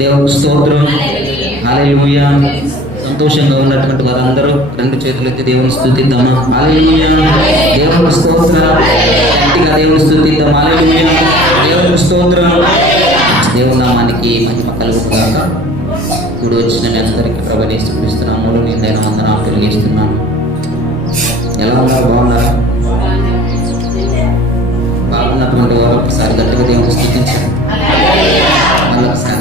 దేవునికి స్తోత్రం. హల్లెలూయా. సంతోషంగా ఉన్నటువంటి వారందరూ రెండు చేతులు ఎత్తి దేవుని స్తుతిద్దామా? హల్లెలూయా. దేవునికి స్తోత్రం. గట్టిగా దేవుని స్తుతిద్దాం. హల్లెలూయా. దేవునికి స్తోత్రం. దేవుని నామానికి మహిమ కలుగుగాక. ఇప్పుడు వచ్చిన మీ అందరికీ ప్రభువుని స్తుతిస్తున్నాము. నిందైన వందనాలు తెలియజేస్తున్నాను. ఎలా ఉన్నారు? బాగున్నారా? బాగున్నటువంటి వారు ఒకసారి గట్టిగా దేవుని స్తుతించారు. మరొకసారి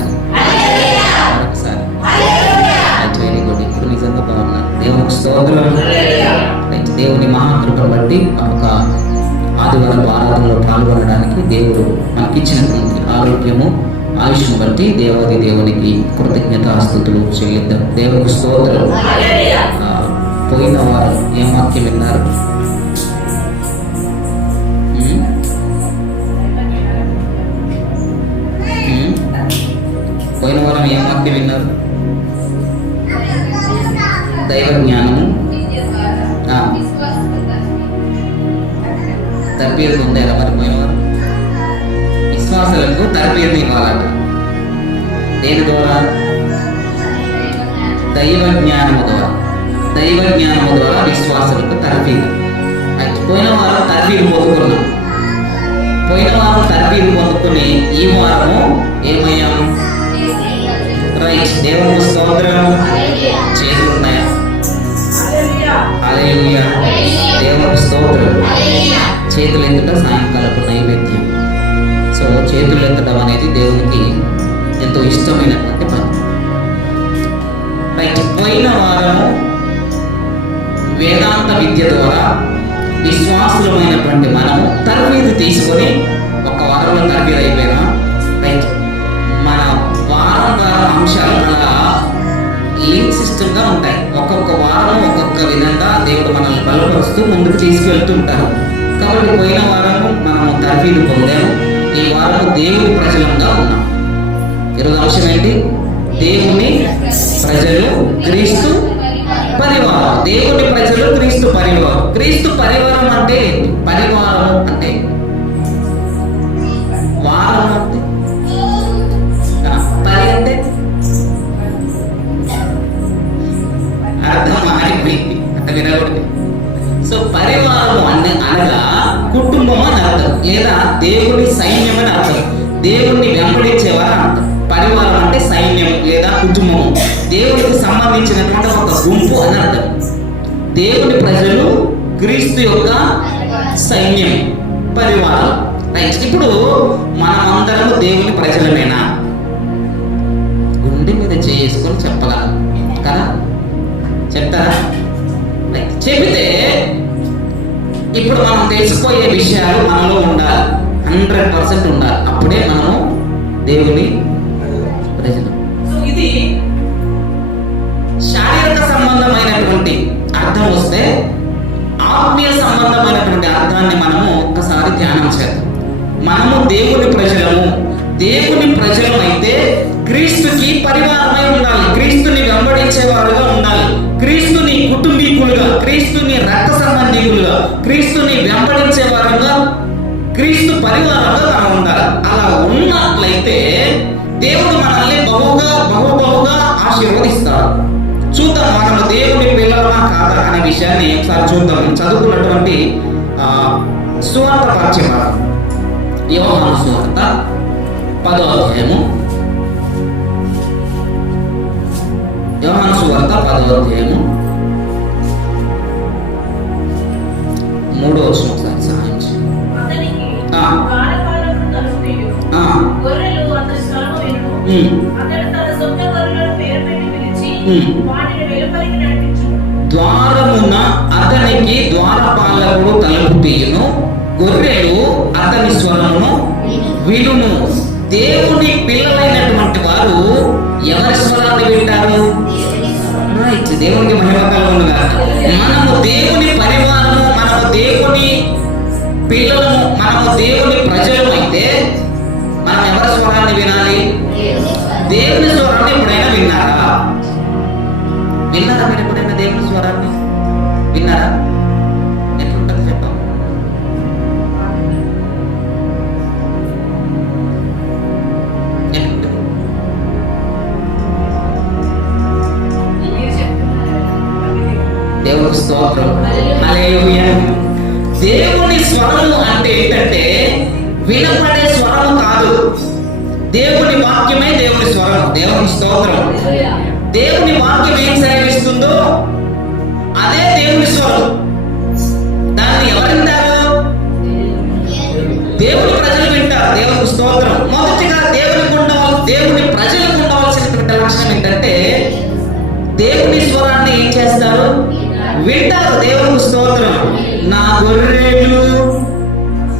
వెరీ గుడ్. ఇప్పుడు నిజంగా బాగున్నారు. దేవునికి స్తోత్రం. దేవుని మహాకృపను బట్టి ఒక ఆదివారం ఆరాధనలో పాల్గొనడానికి దేవుడు మనకిచ్చినటువంటి ఆరోగ్యము ఆయుష్ను బట్టి దేవాది దేవునికి కృతజ్ఞతాస్తుతులు చెల్లిద్దాం. దేవునికి స్తోత్రం. పోయిన వారు ఏం వాక్యం విన్నారు? పోయిన వారం ఏం వాక్యం విన్నారు? దైవ జ్ఞానము తర్బీయతు పొందారా? మరి పోయిన వారం విశ్వాసాలకు తర్బీయతు ఇవ్వాలట. దేని ద్వారా? దైవ జ్ఞానము ద్వారా. దైవ జ్ఞానము ద్వారా విశ్వాసాలకు తర్బీదు. పోయిన వారం తర్బీదు పొందుకున్నాం. పోయిన వారం తర్బీదు పొందుకుని ఈ వారము ఏమయ్యాము? రైట్. దేవునికి స్తోత్రం. చేతులు ఉన్నాయా? హల్లెలూయా. దేవునికి స్తోత్రం. చేతులు ఎత్తుట సాయంకాలపు నైవేద్యం. సో చేతులు ఎత్తడం అనేది దేవునికి ఎంతో ఇష్టమైనటువంటి పని. రైట్. పోయిన వారము వేదాంత విద్య ద్వారా విశ్వాసులమైనటువంటి మనము తర్బీదు తీసుకొని ఒక వారంలో తర్బీదు అయిపోయినా రైట్. మన వారం అంశాలు అలా లింక్ సిస్టమ్గా ఉంటాయి. ఒక్కొక్క వారం ఒక్కొక్క విధంగా దేవుడు మనల్ని బలపరుస్తూ ముందుకు తీసుకెళ్తూ ఉంటారు. కాబట్టి పోయిన వారము మనము తర్బీదు పొందాము. ఈ వారము దేవుని ప్రజలంగా ఉన్నాం. ఈరోజు అంశం ఏంటి? దేవుని ప్రజలు, క్రీస్తు పరివారం. దేవుని ప్రజలు, క్రీస్తు పరివారం. క్రీస్తు పరివారం అంటే పరివారం అంటే వారం అంటే పరి అంటే అర్థం మారిపోయింది. అంటే వినకూడదు. సో పరివారం అనగా కుటుంబం అని అర్థం, లేదా దేవుని సైన్యం అని అర్థం. దేవుణ్ణి వెంబడించేవారు అర్థం. పరివారం అంటే సైన్యం లేదా కుటుంబం, దేవునికి సంబంధించినటువంటి ఒక గుంపు అని అర్థం. దేవుని ప్రజలు క్రీస్తు యొక్క సైన్యం, పరివారం. రైట్. ఇప్పుడు మనమందరము దేవుని ప్రజలమేనా? గుండె మీద చేసుకొని చెప్పగలం కదా? చెప్తారా? చెబితే ఇప్పుడు మనం తెలిసిపోయే విషయాలు మనలో ఉండాలి. 100% ఉండాలి. అప్పుడే మనము దేవుని ప్రజలు. ఇది శారీరక సంబంధమైనటువంటి అర్థం వస్తే ఆత్మీయ సంబంధమైనటువంటి అర్థాన్ని మనము ఒక్కసారి ధ్యానం చేద్దాం. మనము దేవుని ప్రజలము. దేవుని ప్రజలం అయితే క్రీస్తుకి పరివారమై ఉండాలి. క్రీస్తుని వెంబడించేవారుగా ఉండాలి. క్రీస్తుని కుటుంబీకులుగా, క్రీస్తుని రక్త సంబంధికులుగా, క్రీస్తుని వెంబడించేవారుగా, క్రీస్తు పరివారంగా మనం ఉండాలి. అలా ఉన్నట్లయితే దేవుడు మనల్ని బహుగా ఆశీర్వదిస్తాడు. చూద్దాం మనము దేవుని పిల్లలమా కాదా అనే విషయాన్ని ఒకసారి చూద్దాం. చదువుకున్నటువంటి సువార్త పాఠ్యభాగం యోహాను సువార్త 10వ అధ్యాయము. యోహాను సువార్త 10వ అధ్యాయము 3వ వచనం ఒకసారి సహాయం చేయండి. ద్వారమున అతనికి ద్వారపాలకుడు తలుపు తీయును, గొర్రెలు అతని స్వరమును వినును. దేవుని పిల్లలైనటువంటి వారు ఎవరి స్వరాన్ని వింటారు? దేవునికి మహిమ కలుగునుగా. మనము దేవుని పరివారము, మనము దేవుని పిల్లలము, మనము దేవుని ప్రజలు అయితే మనం ఎవరి స్వరాన్ని వినాలి? దేవుని స్వరాన్ని ఎప్పుడైనా విన్నారా? మీరు ఎప్పుడైనా దేవుని స్వరాన్ని విన్నారా? ఎట్లుంటుంది చెప్పండి. స్వరము అంటే ఏంటంటే వినపడే స్వరము కాదు. దేవుని వాక్యమే దేవుని స్వరం. దేవుని స్తోత్రం. దేవుని వాక్యం ఏం సెలవిస్తుందో అదే దేవుని స్వరం. దాన్ని ఎవరు వింటారు? దేవుని ప్రజలు వింటారు. దేవునికి స్తోత్రం. మొదటిగా దేవుని ప్రజలకు ఉండవలసినటువంటి లక్షణం ఏంటంటే దేవుని స్వరాన్ని ఏం చేస్తారు? వింటారు. దేవునికి స్తోత్రం. నా గొర్రెలు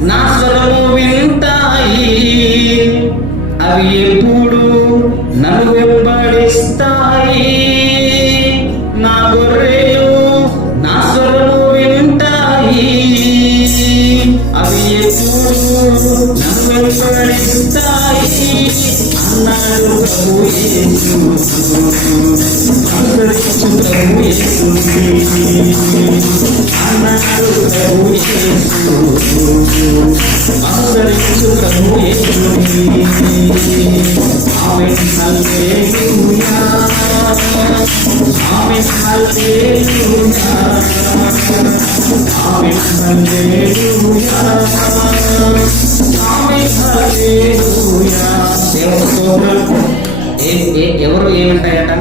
నా స్వరము వింటాయి, అవి ఎప్పుడు నన్ను వెంబడిస్తాయి. నా గొర్రెలు నా స్వరము వింటాయి, అవి ఎప్పుడు నన్ను వెంబడిస్తాయి అన్నాడు ప్రభు యేసు. అనుసరించు ప్రభు యేసుని అన్నాడు ప్రభు యేసు. అనుసరించు ప్రభు యేసుని. ఆమేన్ హల్లెలూయా, ఆమేన్ హల్లెలూయా, ఆమేన్ హల్లెలూయా, ఆమేన్ హల్లెలూయా. దేవుని స్తోత్రం. ఎవరు ఏమింటాయట?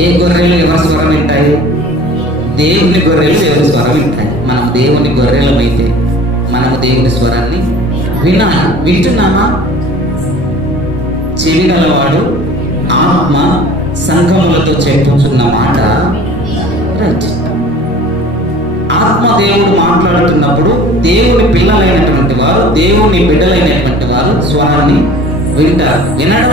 ఏ గొర్రెలు ఎవరి స్వరం వింటాయి? దేవుని గొర్రెలు దేవుని స్వరం వింటాయి. మనం దేవుని గొర్రెలమైతే మనము దేవుని స్వరాన్ని వినాలి. వింటున్నామా? చెవి గలవాడు ఆత్మ సంఘములతో చెప్పుచున్న మాట రైట్. ఆత్మ దేవుడు మాట్లాడుతున్నప్పుడు దేవుని పిల్లలైనటువంటి వారు, దేవుని బిడ్డలైనటువంటి వారు స్వరాన్ని వింటారు. వినడం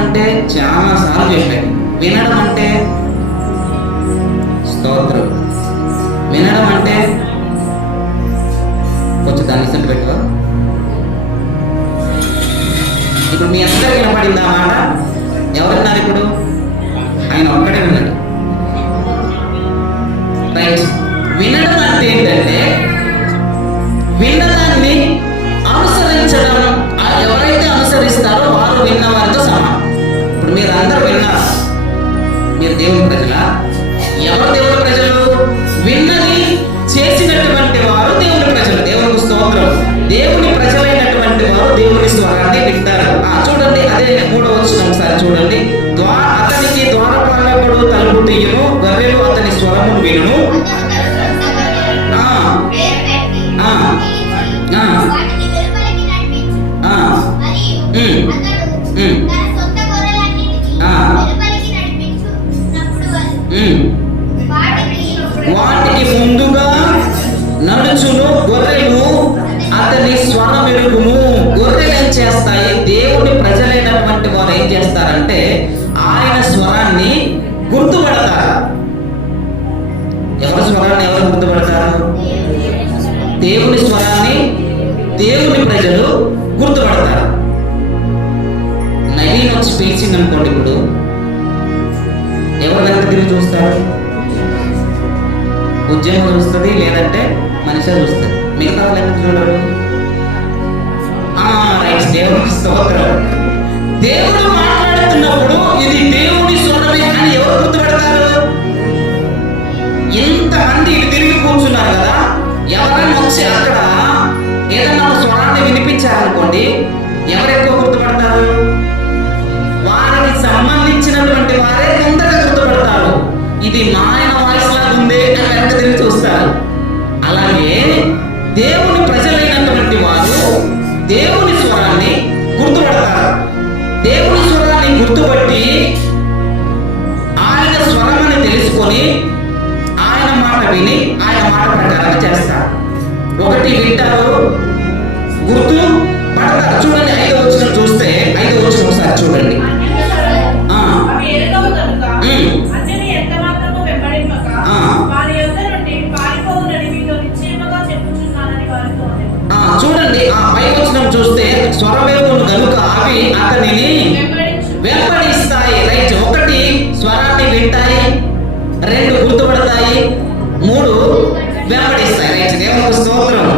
అంటే చాలా సార్లు చెప్పాడు. వినడం అంటే స్తోత్రం. వినడం అంటే కొంచెం దాన్ని ఇసంటి పెట్టవా? ఇప్పుడు మీ అందరికి వినపడింది ఆ మాట? ఎవరున్నారు ఇప్పుడు? ఆయన ఒక్కడే విన్నాడు. రైట్. వినడం అంటే ఏంటంటే విన్నదాన్ని అనుసరించడం. ఎవరైతే అనుసరిస్తారో వారు విన్నవారితో సమానం. ఇప్పుడు మీరు అందరూ విన్నారు. మీరు దేవుని ప్రజలా? ఎవరు దేవుని ప్రజలు? విన్నది చేసినటువంటి వారు దేవుని ప్రజలు. దేవునికి స్తోత్రం. దేవుని ప్రజలైనటువంటి వారు దేవుని స్వరాన్ని వింటారు. చూడండి, అదే 3వ వచనం ఒకసారి చూడండి. అతనికి ద్వారపాలకుడు తలుపు తీయును, గొర్రెలు అతని స్వరమును వినును. వాటికి ముందుగా నడుచును, గొర్రెలు అతని స్వరం ఎరుగును. గొర్రెలు ఏం చేస్తాయి? దేవుని ప్రజలైనటువంటి వారు ఏం చేస్తారంటే ఆయన స్వరాన్ని గుర్తుపడతారు. ఎవరి స్వరాన్ని ఎవరు గుర్తుపడతారు? దేవుని స్వరాన్ని దేవుని ప్రజలు గుర్తుపడతారు. నవీన్ వచ్చి పిలిచింది అనుకోండి, ఇప్పుడు ఎవరి దగ్గర తిరిగి చూస్తారు? ఉద్యోగం చూస్తుంది, లేదంటే మనిషి చూస్తుంది. మిగతా వాళ్ళు ఎందుకు చూడరు? రైట్. దేవుని స్తోత్రం. దేవుడు మాట్లాడుతున్నప్పుడు ఇది దేవుని స్వరమే అని ఎవరు గుర్తుపడతారు? ఇంతమంది ఇటు తిరిగి కూర్చున్నారు కదా, ఎవరైనా వచ్చి అక్కడ ఏదన్నా స్వరాన్ని వినిపించారనుకోండి, ఎవరు ఎక్కువ గుర్తుపడతారు? వారికి సంబంధించినటువంటి వారే తొందరగా గుర్తుపడతారు. ఇది మాయన వాయిస్ లాగా ఉంది అని వెనక తిరిగి చూస్తారు. అలాగే దేవుని ప్రజలైనటువంటి వారు దేవుని స్వరాన్ని గుర్తుపడతారు. దేవుని స్వరాన్ని గుర్తుపట్టి ఆయన స్వరం అని తెలుసుకొని ఆయన మాట విని ఆయన మాట ప్రకారంగా చేస్తారు. ఒకటి వింటారు, గుర్తు పడతారు. చూడండి, 5వ వచనం చూస్తే, 5వ వచనం ఒకసారి చూడండి. చూడండి, ఆ 5వ వచనం చూస్తే స్వరమేగును గనుక అవి అతనిని వెంబడిస్తాయి. రైట్. 1 స్వరాన్ని వింటాయి, 2 గుర్తుపడతాయి, 3 వెంబడిస్తాయి. రైట్. దేవునికి స్తోత్రం.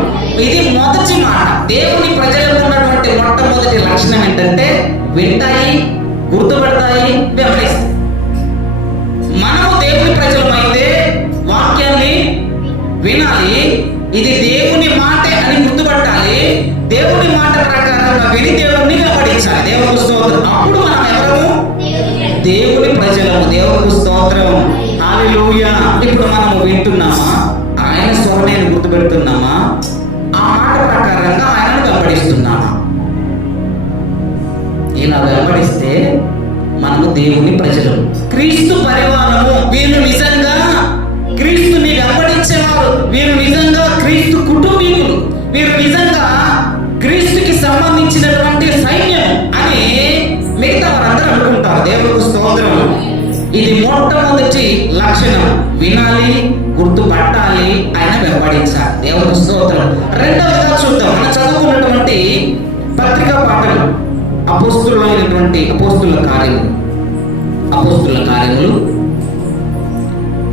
ఇది మొదటి మాట. దేవుని ప్రజలకు ఉన్నటువంటి మొట్టమొదటి లక్షణం ఏంటంటే వింటాయి, గుర్తుపడతాయి, వెంబడిస్తాయి. మనము దేవుని ప్రజలమైతే వాక్యం విని దేవుడిని వెంబడించాలి. దేవునికి స్తోత్రం. అప్పుడు మనం ఎవరము? దేవుని ప్రజలము. దేవునికి స్తోత్రం. హల్లెలూయా. ఇప్పుడు మనము వింటున్నామా? ఆయన స్వరాన్ని గుర్తుపెడుతున్నామా? ఆ మాట ప్రకారంగా ఆయనను వెంబడిస్తున్నామా? ఇలా వెంబడిస్తే మనము దేవుని ప్రజలు, క్రీస్తు పరివారము. వీరు నిజంగా క్రీస్తుని వెంబడించేవారు, వీరు నిజంగా క్రీస్తు కుటుంబీకులు, వీరు నిజంగా క్రీస్తుకి సంబంధించినటువంటి సైన్యం అని మిగతా వారందరూ అనుకుంటారు. దేవునికి స్తోత్రం. ఇది మొట్టమొదటి లక్షణం. వినాలి, గుర్తుపట్టాలి, ఆయన వెంబడించాలి. దేవునికి స్తోత్రం. రెండవదిగా చూద్దాం. మనం చదువుకున్నటువంటి పత్రికా పాఠం అపోస్తుల కార్యములు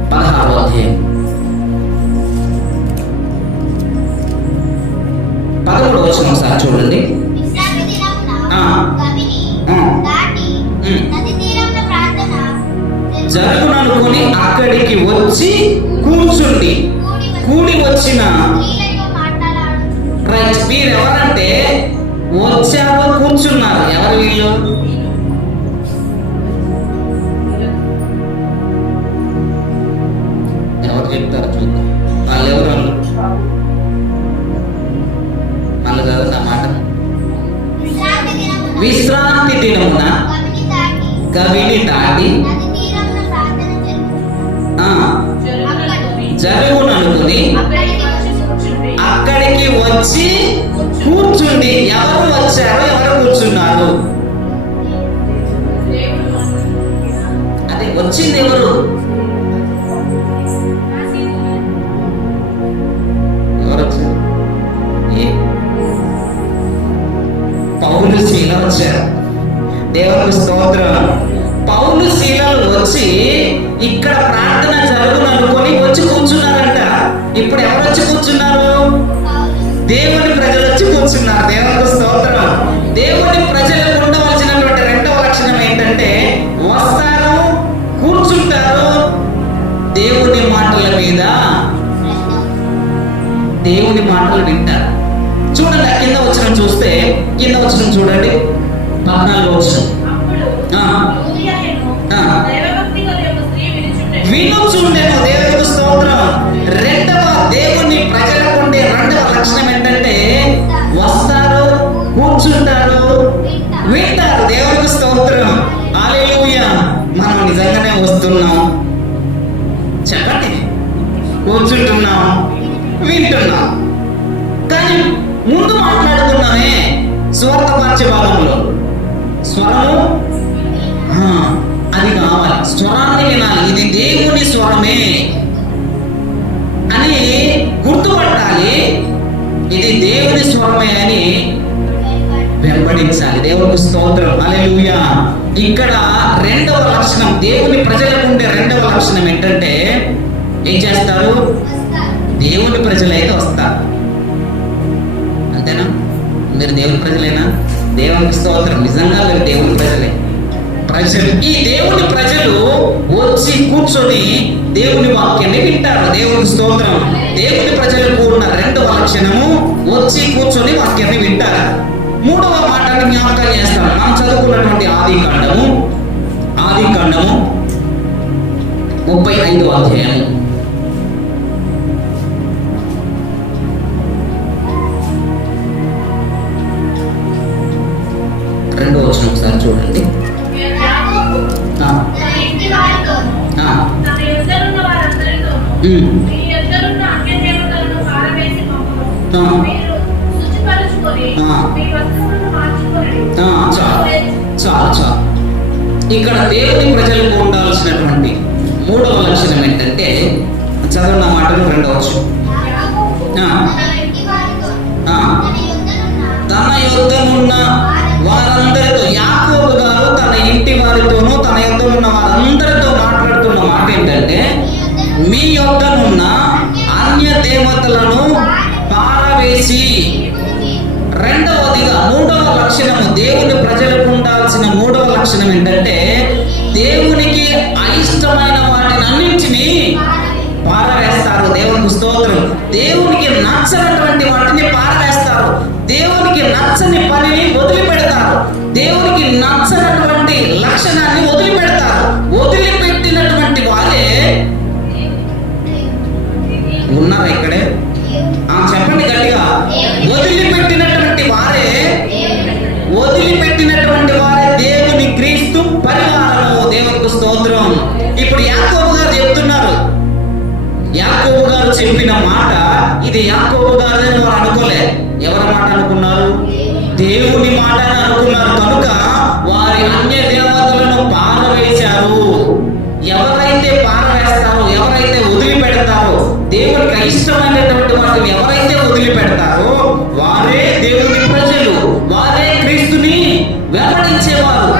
16వ అధ్యాయం 13వ వచనం ఒకసారి చూడండి. జరుగుననుకొని అక్కడికి వచ్చి కూడి వచ్చిన రైట్. మీరు ఎవరంటే వచ్చారు, కూర్చున్నారు. ఎవరు వీళ్ళు? ఎవరు చెప్తారు చూద్దాం. వాళ్ళు ఎవరు? మళ్ళీ కదా నా మాట. విశ్రాంతి దినమున కవిని దాటి జరుగుననుకుని అక్కడికి వచ్చి కూర్చుండి. ఎవరు వచ్చారు, ఎవరు కూర్చున్నారు? అదే వచ్చింది ఎవరు? ఎవరు వచ్చారు? పౌలు శీల వచ్చారు. దేవునికి స్తోత్రం. పౌలు శీలలు వచ్చి ఇక్కడ ప్రార్థన జరుగుననుకొని వచ్చి కూర్చున్నారంట. ఇప్పుడు ఎవరు వచ్చి కూర్చున్నారు? దేవుని ప్రజలు వచ్చి కూర్చున్నారు. దేవునికి స్తోత్రం. దేవుని ప్రజలకు ఉండవలసినటువంటి రెండవ లక్షణం ఏంటంటే వస్తారు, కూర్చుంటారు, దేవుని మాటల మీద దేవుని మాటలు వింటారు. చూడండి, కింద వచనం చూస్తే, కింద వచనం చూడండి, 14వ వచనం. వినుచుండెను. దేవునికి స్తోత్రం. రెండవ దేవుని ప్రజలకు ఉండే రెండవ లక్షణం ఏంటంటే వస్తారు, కూర్చుంటారు, వింటారు. దేవునికి స్తోత్రం. హల్లెలూయా. మనం నిజంగానే వస్తున్నాం, చెప్పండి, కూర్చుంటున్నాం, వింటున్నాం. కానీ ముందు మాట్లాడుతున్నామే స్వార్థ పార్శ్వ భాగంలో స్వరము అది కావాలి. స్వరాన్ని వినాలి. ఇది దేవుని స్వరమే అని గుర్తుపట్టాలి. ఇది దేవుని స్వరమే అని వెంబడించాలి. దేవునికి స్తోత్రం. హల్లెలూయా. ఇక్కడ రెండవ లక్షణం, దేవుని ప్రజలకు ఉండే రెండవ లక్షణం ఏంటంటే ఏం చేస్తారు? దేవుని ప్రజలైతే వస్తారు. అంతేనా? మీరు దేవుని ప్రజలేనా? దేవునికి స్తోత్రం. నిజంగా మీరు దేవుని ప్రజలు. ఈ దేవుని ప్రజలు వచ్చి కూర్చొని దేవుని వాక్యాన్ని వింటారు. దేవునికి స్తోత్రం. దేవుని ప్రజలకు ఉన్న రెండవ లక్షణము వచ్చి కూర్చొని వాక్యాన్ని వింటారు. మూడవ మాటని జ్ఞాపకం చేస్తాను. మనం చదువుకున్నటువంటి ఆది కాండము 35వ అధ్యాయం 2వ వచనం ఒకసారి చూడండి. చాలు. ఇక్కడ దేవుని ప్రజలకు ఉండాల్సినటువంటి మూడవ లక్షణం ఏంటంటే చదువున్న మాటలు 2వ వచనం. తన యొద్దనున్న వారందరితో, యాకోబు గారు తన ఇంటి వారితోనూ తన యొద్ద ఉన్న వారందరితో మాట్లాడుతున్న మాట ఏంటంటే మీ యొద్దనున్న అన్య దేవతలను పారవేసి. రెండవదిగా మూడవ లక్షణము, దేవుని ప్రజలకు ఉండాల్సిన మూడవ లక్షణం ఏంటంటే దేవునికి అయిష్టమైన వాటిని అన్నింటినీ పారవేస్తారు. దేవునికి స్తోత్రం. దేవునికి నచ్చనటువంటి వాటిని పారవేస్తారు. దేవునికి నచ్చని పనిని వదిలి చెప్పిన మాట ఇది యాకోబు గారిని వారు అనుకోలే. ఎవరి మాట అనుకున్నారు? దేవుని మాట అని అనుకున్నారు. కనుక వారి అన్య దేవతలను పారవేశారు. ఎవరైతే పారవేస్తారో, ఎవరైతే వదిలిపెడతారో, దేవునికి అయిష్టమైనటువంటి వాటిని ఎవరైతే వదిలిపెడతారో వారే దేవుని ప్రజలు, వారే క్రీస్తుని వెంబడించేవారు.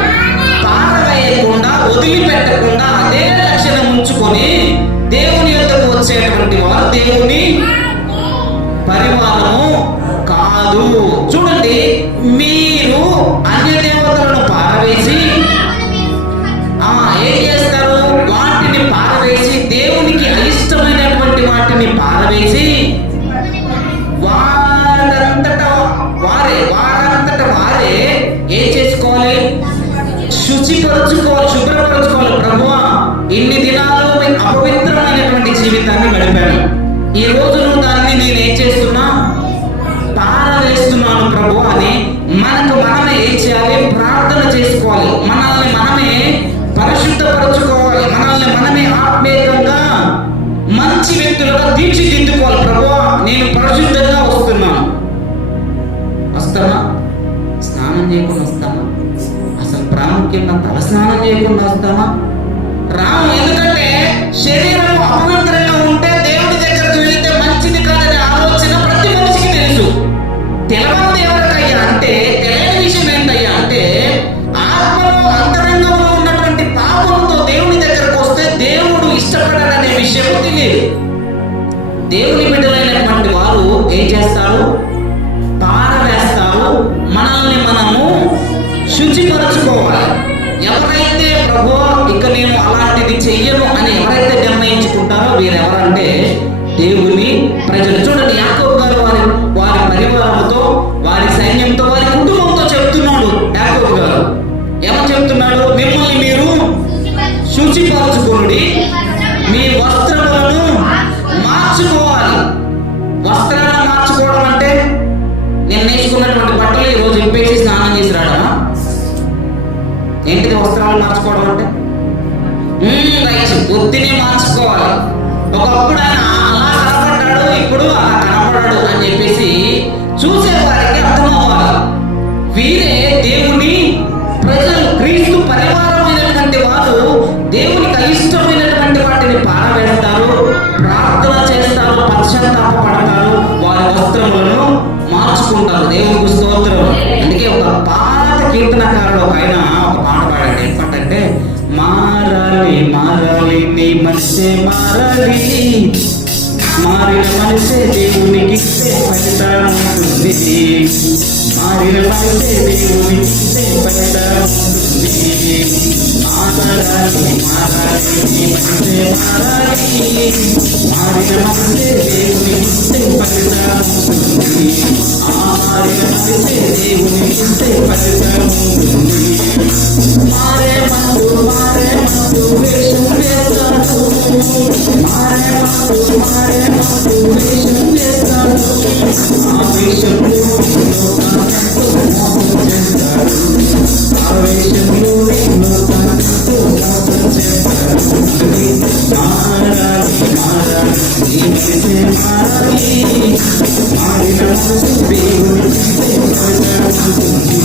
పారవేయకుండా, వదిలిపెట్టకుండా అదే లక్షణం ఉంచుకొని దేవుని యొద్దకు వచ్చేటువంటి వారు దేవుని పరివారము కాదు. చూడండి, మీరు అన్య దేవతలను పారవేసి ఏం చేస్తారు? వాటిని పారవేసి, దేవునికి అయిష్టమైనటువంటి వాటిని పారవేసి వారంతటా వారే ఏం చేసుకోవాలి? శుచిపరచుకోవాలి, శుభ్రపరచుకోవాలి. ప్రభువా, ఇన్ని దినాలు అపవిత్రమైనటువంటి జీవితాన్ని గడిపాను, ఈ రోజు నువ్వు దాన్ని నేనేం చేస్తున్నా? పారవేస్తున్నాను ప్రభు అని మనకు మనమే ఏం చేయాలి? ప్రార్థన చేసుకోవాలి. మనల్ని మనమే పరిశుద్ధపరచుకోవాలి. మనల్ని మనమే ఆత్మీయంగా మంచి వ్యక్తులుగా తీర్చిదిద్దుకోవాలి. ప్రభువా, నేను పరిశుద్ధంగా వస్తున్నాను. వస్తామా? స్నానం చేయకుండా వస్తామా? అసలు ప్రాముఖ్యంగా తల స్నానం చేయకుండా వస్తామా? రాము. ఎందుకంటే శరీరం అపవిత్రంగా ఉంటే దేవుడి దగ్గరకు వెళ్తే మంచిది కాదనే ఆలోచన ప్రతి మనిషికి తెలుసు. తెలవని ఎవరికయ్యా అంటే, తెలియని విషయం ఏంటయ్యా అంటే, ఆత్మలో అంతరంగంలో ఉన్నటువంటి పాపంతో దేవుని దగ్గరకు వస్తే దేవుడు ఇష్టపడడనే విషయం తెలియదు. దేవుని బిడ్డలైనటువంటి వారు ఏం చేస్తారు? పారవేస్తారు. మనల్ని మనము శుచిపరచుకోవాలి. ఎవరైతే ప్రభు ఇక నేను అలాంటిది చెయ్యను అని ఎవరైతే నిర్ణయించుకుంటారో వీరెవరంటే దేవుని ప్రజలు. చూడండి, యాకోబు గారు వారి పరివారంతో, వారి సైన్యంతో, వారి కుటుంబంతో చెప్తున్నాడు. యాకోబు గారు ఏమని చెప్తున్నాడు? మిమ్మల్ని మీరు శుచిపరచుకోండి, మీ వస్త్రములను మార్చుకోవాలి. వస్త్రాలను మార్చుకోవడం అంటే నేను నేర్చుకున్నటువంటి బట్టలు ఈరోజు ఇంపేసి స్నానం చేసి రావడమా? ఏంటిది వస్త్రాలు మార్చుకోవడం అంటే? బుద్ధిని మార్చుకోవాలి. ఒకప్పుడు ఆయన అలా కనపడ్డాడు, ఇప్పుడు అలా కనపడ్డాడు అని చెప్పేసి చూసేవారికి అర్థమవ్వాలి. వీరే దేవుని ప్రజలు, క్రీస్తు పరివారమైనటువంటి వారు దేవునికి అయిష్టమైనటువంటి వాటిని పారవేస్తారు, ప్రార్థన చేస్తారు, పశ్చాత్తాపడతారు, వారి వస్త్రములను మార్చుకుంటారు. దేవునికి స్తోత్రం. అందుకే ఒక పాత కీర్తనకారుడు ఒక ఆయన ఒక పాట పాడాడు. ఏంటంటే, మారాలి మారాలి నీ మనసే మారాలి, మారిన మనసే దేవునికి ఫలితం ఉంటుంది, మారిన మనసే దేవునికి ఫలితం ఉంటుంది. మారాలి మారాలి నీ మనసే మారాలి, మారిన మనసే దేవునికి ఫలితం ఉంటుంది, మారిన మనసే దేవునికి ఫలితం ఉంటుంది. మారే మందు వేషం వేస్తాడు, మారే మందు వేషం వేస్తాడు, ఆ వేషంలో మోసం చేస్తాడు, ఆ వేషంలో మోసం చేస్తాడు. మారాలి మారాలి నీ మనసే మారాలి, మారిన మనసు దేవునికి ఫలితం ఉంటుంది.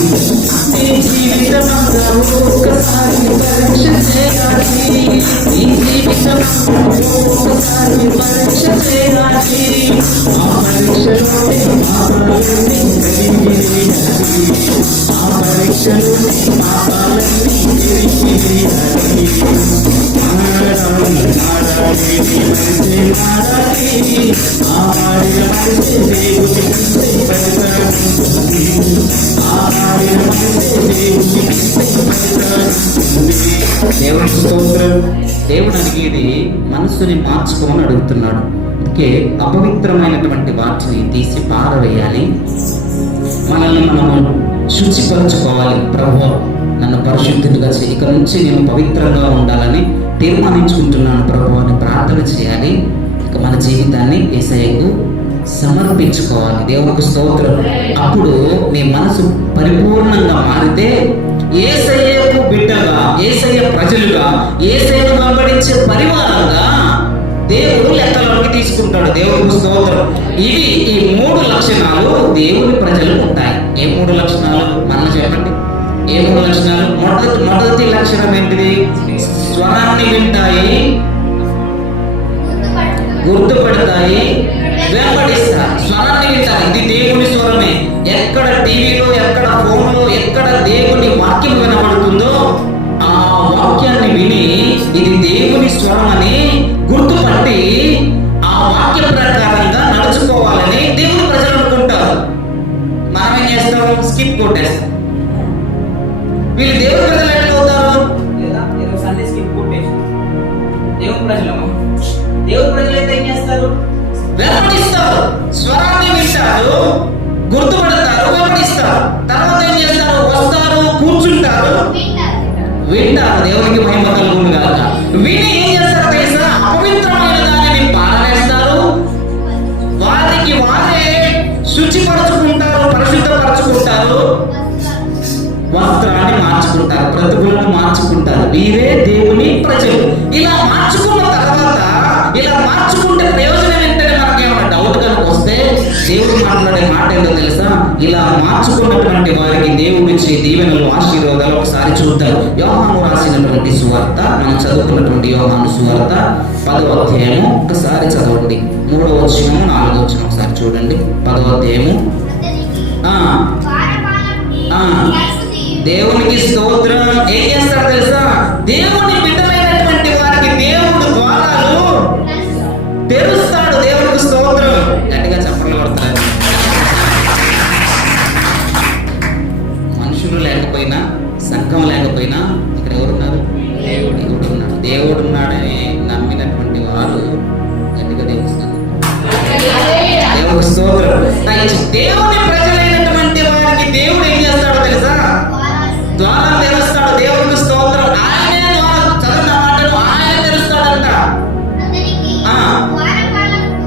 నీ జీవితమంతా ఒక్కసారి పరీక్ష చేయాలి, నీ జీవితమంతా ఒక్కసారి పరీక్ష చేయాలి, ఆ పరీక్షలోనే పాపాలన్నీ తిరిగివేయాలి, ఆ పరీక్షలోనే పాపాలన్నీ తిరిగివేయాలి. మారాలి మారాలి నీ మనసే మారాలి, ఆ మారిన మనసే దేవునికి ఫలితం ఉంటుంది, ఆ మారిన మనసే దేవునికి ఫలితం ఉంటుంది. దేవుని స్తోత్రం. దేవుడు అడిగేది మనస్సుని మార్చుకోమని అడుగుతున్నాడు. అందుకే అపవిత్రమైనటువంటి వాటిని తీసి పారవేయాలి, మనల్ని మనము శుచిపరచుకోవాలి. ప్రభు, నన్ను పరిశుద్ధుడిగా చేయి, ఇక నుంచి నేను పవిత్రంగా ఉండాలని తీర్మానించుకుంటున్నాను ప్రభు అని ప్రార్థన చేయాలి. ఇక మన జీవితాన్ని యేసయ్యకు సమర్పించుకోవాలి. దేవునికి స్తోత్రం. అప్పుడు నీ మనసు పరిపూర్ణంగా మారితే యేసయ్యకు బిడ్డగా, యేసయ్య ప్రజలుగా, యేసయ్యను వెంబడించే పరివారంగా దేవుడు లెక్కలోకి తీసుకుంటాడు. దేవుడికి స్తోత్రం. ఈ 3 లక్షణాలు దేవుని ప్రజలకు ఉంటాయి. ఏ 3 లక్షణాలు మన చెప్పండి? ఏ 3 లక్షణాలు? మొదటి లక్షణం ఏంటిది? స్వరాన్ని వింటాయి, గుర్తుపడతాయి, వెంబడిస్తాయి. స్వరాన్ని వింటాయి. ఇది దేవుని స్వరమే. ఎక్కడ టీవీలో, ఎక్కడ ఫోన్లో, ఎక్కడ దేవుని వాక్యం వినబడుతుందో ఆ వాక్యాన్ని విని ఇది దేవుని స్వరం అని గుర్తుపట్టి ఆ వాక్య ప్రకారంగా నడుచుకోవాలని దేవుని ప్రజలు అనుకుంటారు. మనం ఏం చేస్తాం? స్కిప్ కొట్టేస్తాం. వీళ్ళు దేవుని ప్రజలు ఎట్లా అవుతారు? సండే స్కిప్ కొట్టేసి దేవుని ప్రజలు అయితే ఏం చేస్తారు? వెంబడిస్తారు. స్వరాన్ని వింటారు, గుర్తుపడతారు, వెంబడిస్తారు. తర్వాత ఏం చేస్తారు? వస్తారు, కూర్చుంటారు, వింటారు. దేవునికి మహిమ కలుగును గాక. విని ఏం చేస్తారు తెలుసా? అపవిత్రమైన దానిని పారవేస్తారు, వారికి వారే శుచిపరచుకుంటారు, పరిశుద్ధపరచుకుంటారు, వస్త్రాన్ని మార్చుకుంటారు, బ్రతుకులను మార్చుకుంటారు. వీరే దేవుని ప్రజలు. ఇలా మార్చుకున్న తర్వాత, ఇలా మార్చుకుంటే ప్రయోజనం ఏంటంటే మనకేమైనా డౌట్ కనుక వస్తే దేవుడు మాట్లాడే మాట ఏంటో తెలుసా? ఇలా మార్చుకున్నటువంటి వారికి దేవుడిచ్చే దీవెనలు, ఆశీర్వాదాలు ఒకసారి చూద్దాం. యోహాను రాసినటువంటి సువార్త, మనం చదువుకున్నటువంటి యోహాను సువార్త 10వ అధ్యాయము ఒకసారి చదవండి. 3వ వచనము 4వ వచనం ఒకసారి చూడండి. 10వ అధ్యాయము. దేవునికి స్తోత్రం. ఏం చేస్తాడు తెలుసా? దేవుని బిడ్డలైనటువంటి వారికి దేవుడు ద్వారాలు తెరుస్తాడు. దేవునికి స్తోత్రం. గట్టిగా చప్పట్లు కొడతారు. మనుషులు లేకపోయినా, సంఘం లేకపోయినా ఇక్కడ ఎవరున్నారు? దేవుడు ఉన్నాడు. దేవుడు ఉన్నాడని నమ్మినటువంటి వారు గట్టిగా దేవునికి స్తోత్రం. దేవుని ప్రజలైనటువంటి వారికి దేవుడు ఏం చేస్తాడో తెలుసా? ద్వారం తెరుస్తాడు. దేవునికి స్తోత్రం. ఆయనే ద్వారం. చదువున్న మాటలు ఆయన తెరుస్తాడంట.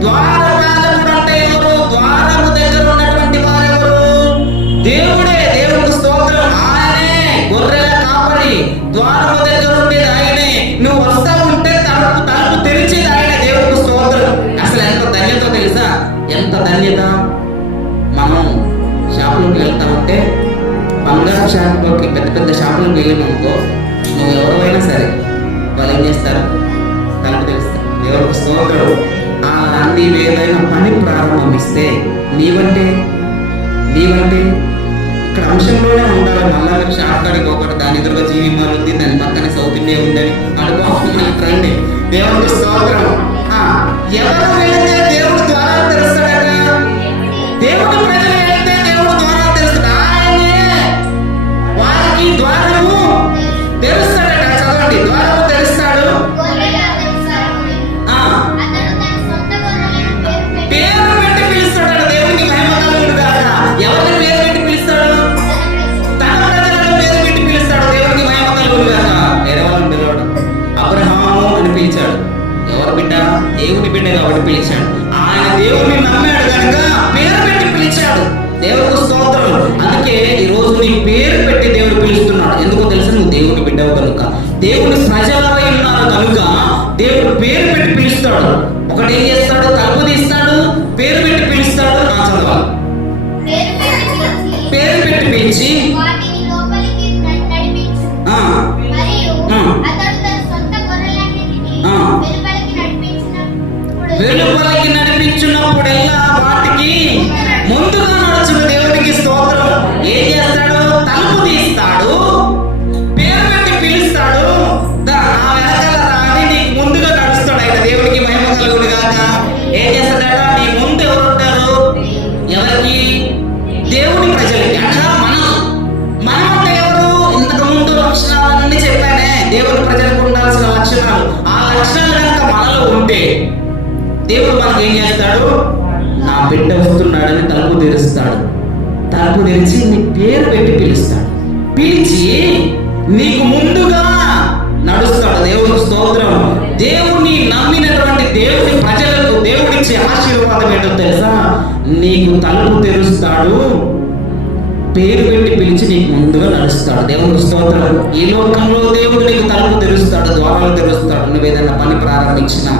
ద్వారపాలకుడు అంటే ఎవరు? ద్వారము దగ్గర ఉన్నటువంటి వారెవరు? దేవుడే. దేవునికి స్తోత్రం. ఆయనే గొర్రెల కాపరి. ద్వారము దగ్గర ఉండేది ఆయనే. నువ్వు వస్తా ఉంటే తలుపు తెరిచేది ఆయనే. దేవునికి స్తోత్రం. అసలు ఎంత ధన్యత తెలుసా? ఎంత ధన్యత. మనం షాపులోకి వెళ్తా ఉంటే, బంగారు షాపులోకి, పెద్ద పెద్ద షాపులకు వెళ్ళినామనుకో, నువ్వు ఎవరైనా సరే వాళ్ళు ఏం చేస్తారు? తలుపు తెలుస్తారు. దేవునికి స్తోత్రం. నీవేదైనా పని ప్రారంభిస్తే నీవంటే ఇక్కడ అంశంలోనే ఉండాలి. మళ్ళా మీరు షాప్ కాడికి ఒకటి, దాని ఎదురుగా జీవి మాల్ ఉంది, దాని పక్కన సౌత్ ఇండియా ఉందని అనుకోండి. దేవునికి స్తోత్రం. ఎవరు వెళితే దేవుడు ద్వారా తెరుస్తాడట. దేవుడి ప్రజలు వెళితే దేవుడు ద్వారా తెరుస్తాడు. ఆయనే వారికి ద్వారము తెరుస్తాడట. చదవండి. ద్వారము తెరుస్తాడు. పేరు పెట్టి పిలుస్తాడట. దేవునికి మహిమ కలుగును గాక. ఎవరిని పేరు పెట్టి పిలుస్తాడు? తన ప్రజలను పేరు పెట్టి పిలుస్తాడు. దేవునికి మహిమ కలుగును గాక. వేరే వాళ్ళని పిలవడు. అబ్రహాము అని పిలిచాడు. ఎవరు బిడ్డ? దేవుని బిడ్డ కాబట్టి పిలిచాడు. ఆయన దేవుని నమ్మాడు కనుక పేరు పెట్టి పిలిచాడు. దేవునికి స్తోత్రం. అందుకే ఈ రోజు నీ పేరు పెట్టి దేవుడు పిలుస్తున్నాడు. ఎందుకో తెలుసా? నువ్వు దేవుని బిడ్డవు కనుక, దేవుని ప్రజలపై ఉన్నారు కనుక దేవుడు పేరు పెట్టి పిలుస్తాడు. ఒకటి ఏం చేస్తాడు? తలుపు తీస్తాడు, పేరు పెట్టి పిలుస్తాడు. చదవాలి. పేరు పెట్టి పిలిచి వెలుపలికి నడిపించినప్పుడెల్లా వాటికి ముందుగా నడుచున్న దేవునికి స్తోత్రం. ఏం చేస్తాడు? తలుపు తీస్తాడు, పేరు పెట్టి పిలుస్తాడు. నా వెనకాల రాని నీకు ముందుగా నడుస్తాడు. ఆయన దేవునికి మహిమ కలుగును గాక. ఏం చేస్తాడట? నీ ముందు ఎవరు ఉంటారు? ఎవరికి? దేవుని ప్రజలకి. అనగా మనం అంటే ఎవరు? ఇంతకు ముందు లక్షణాలన్నీ చెప్పానే. దేవుని ప్రజలకు ఉండాల్సిన లక్షణాలు. ఆ లక్షణాలు కనుక మనలో ఉంటే దేవుడు మనకు ఏం చేస్తాడు? నా బిడ్డ వస్తున్నాడని తలుపు తెరుస్తాడు. తలుపు తెరిచి నీ పేరు పెట్టి పిలుస్తాడు. పిలిచి నీకు ముందుగా నడుస్తాడు. దేవుని స్తోత్రం. దేవుని నమ్మినటువంటి దేవుని ప్రజలకు దేవుడిచ్చే ఆశీర్వాదం ఏంటో తెలుసా? నీకు తలుపు తెరుస్తాడు, పేరు పెట్టి పిలిచి నీకు ముందుగా నడుస్తాడు. దేవుని స్తోత్రం. ఈ లోకంలో దేవుడు నీకు తలుపు తెరుస్తాడు, ద్వారాలు తెరుస్తాడు. నువ్వు ఏదైనా పని ప్రారంభించినా,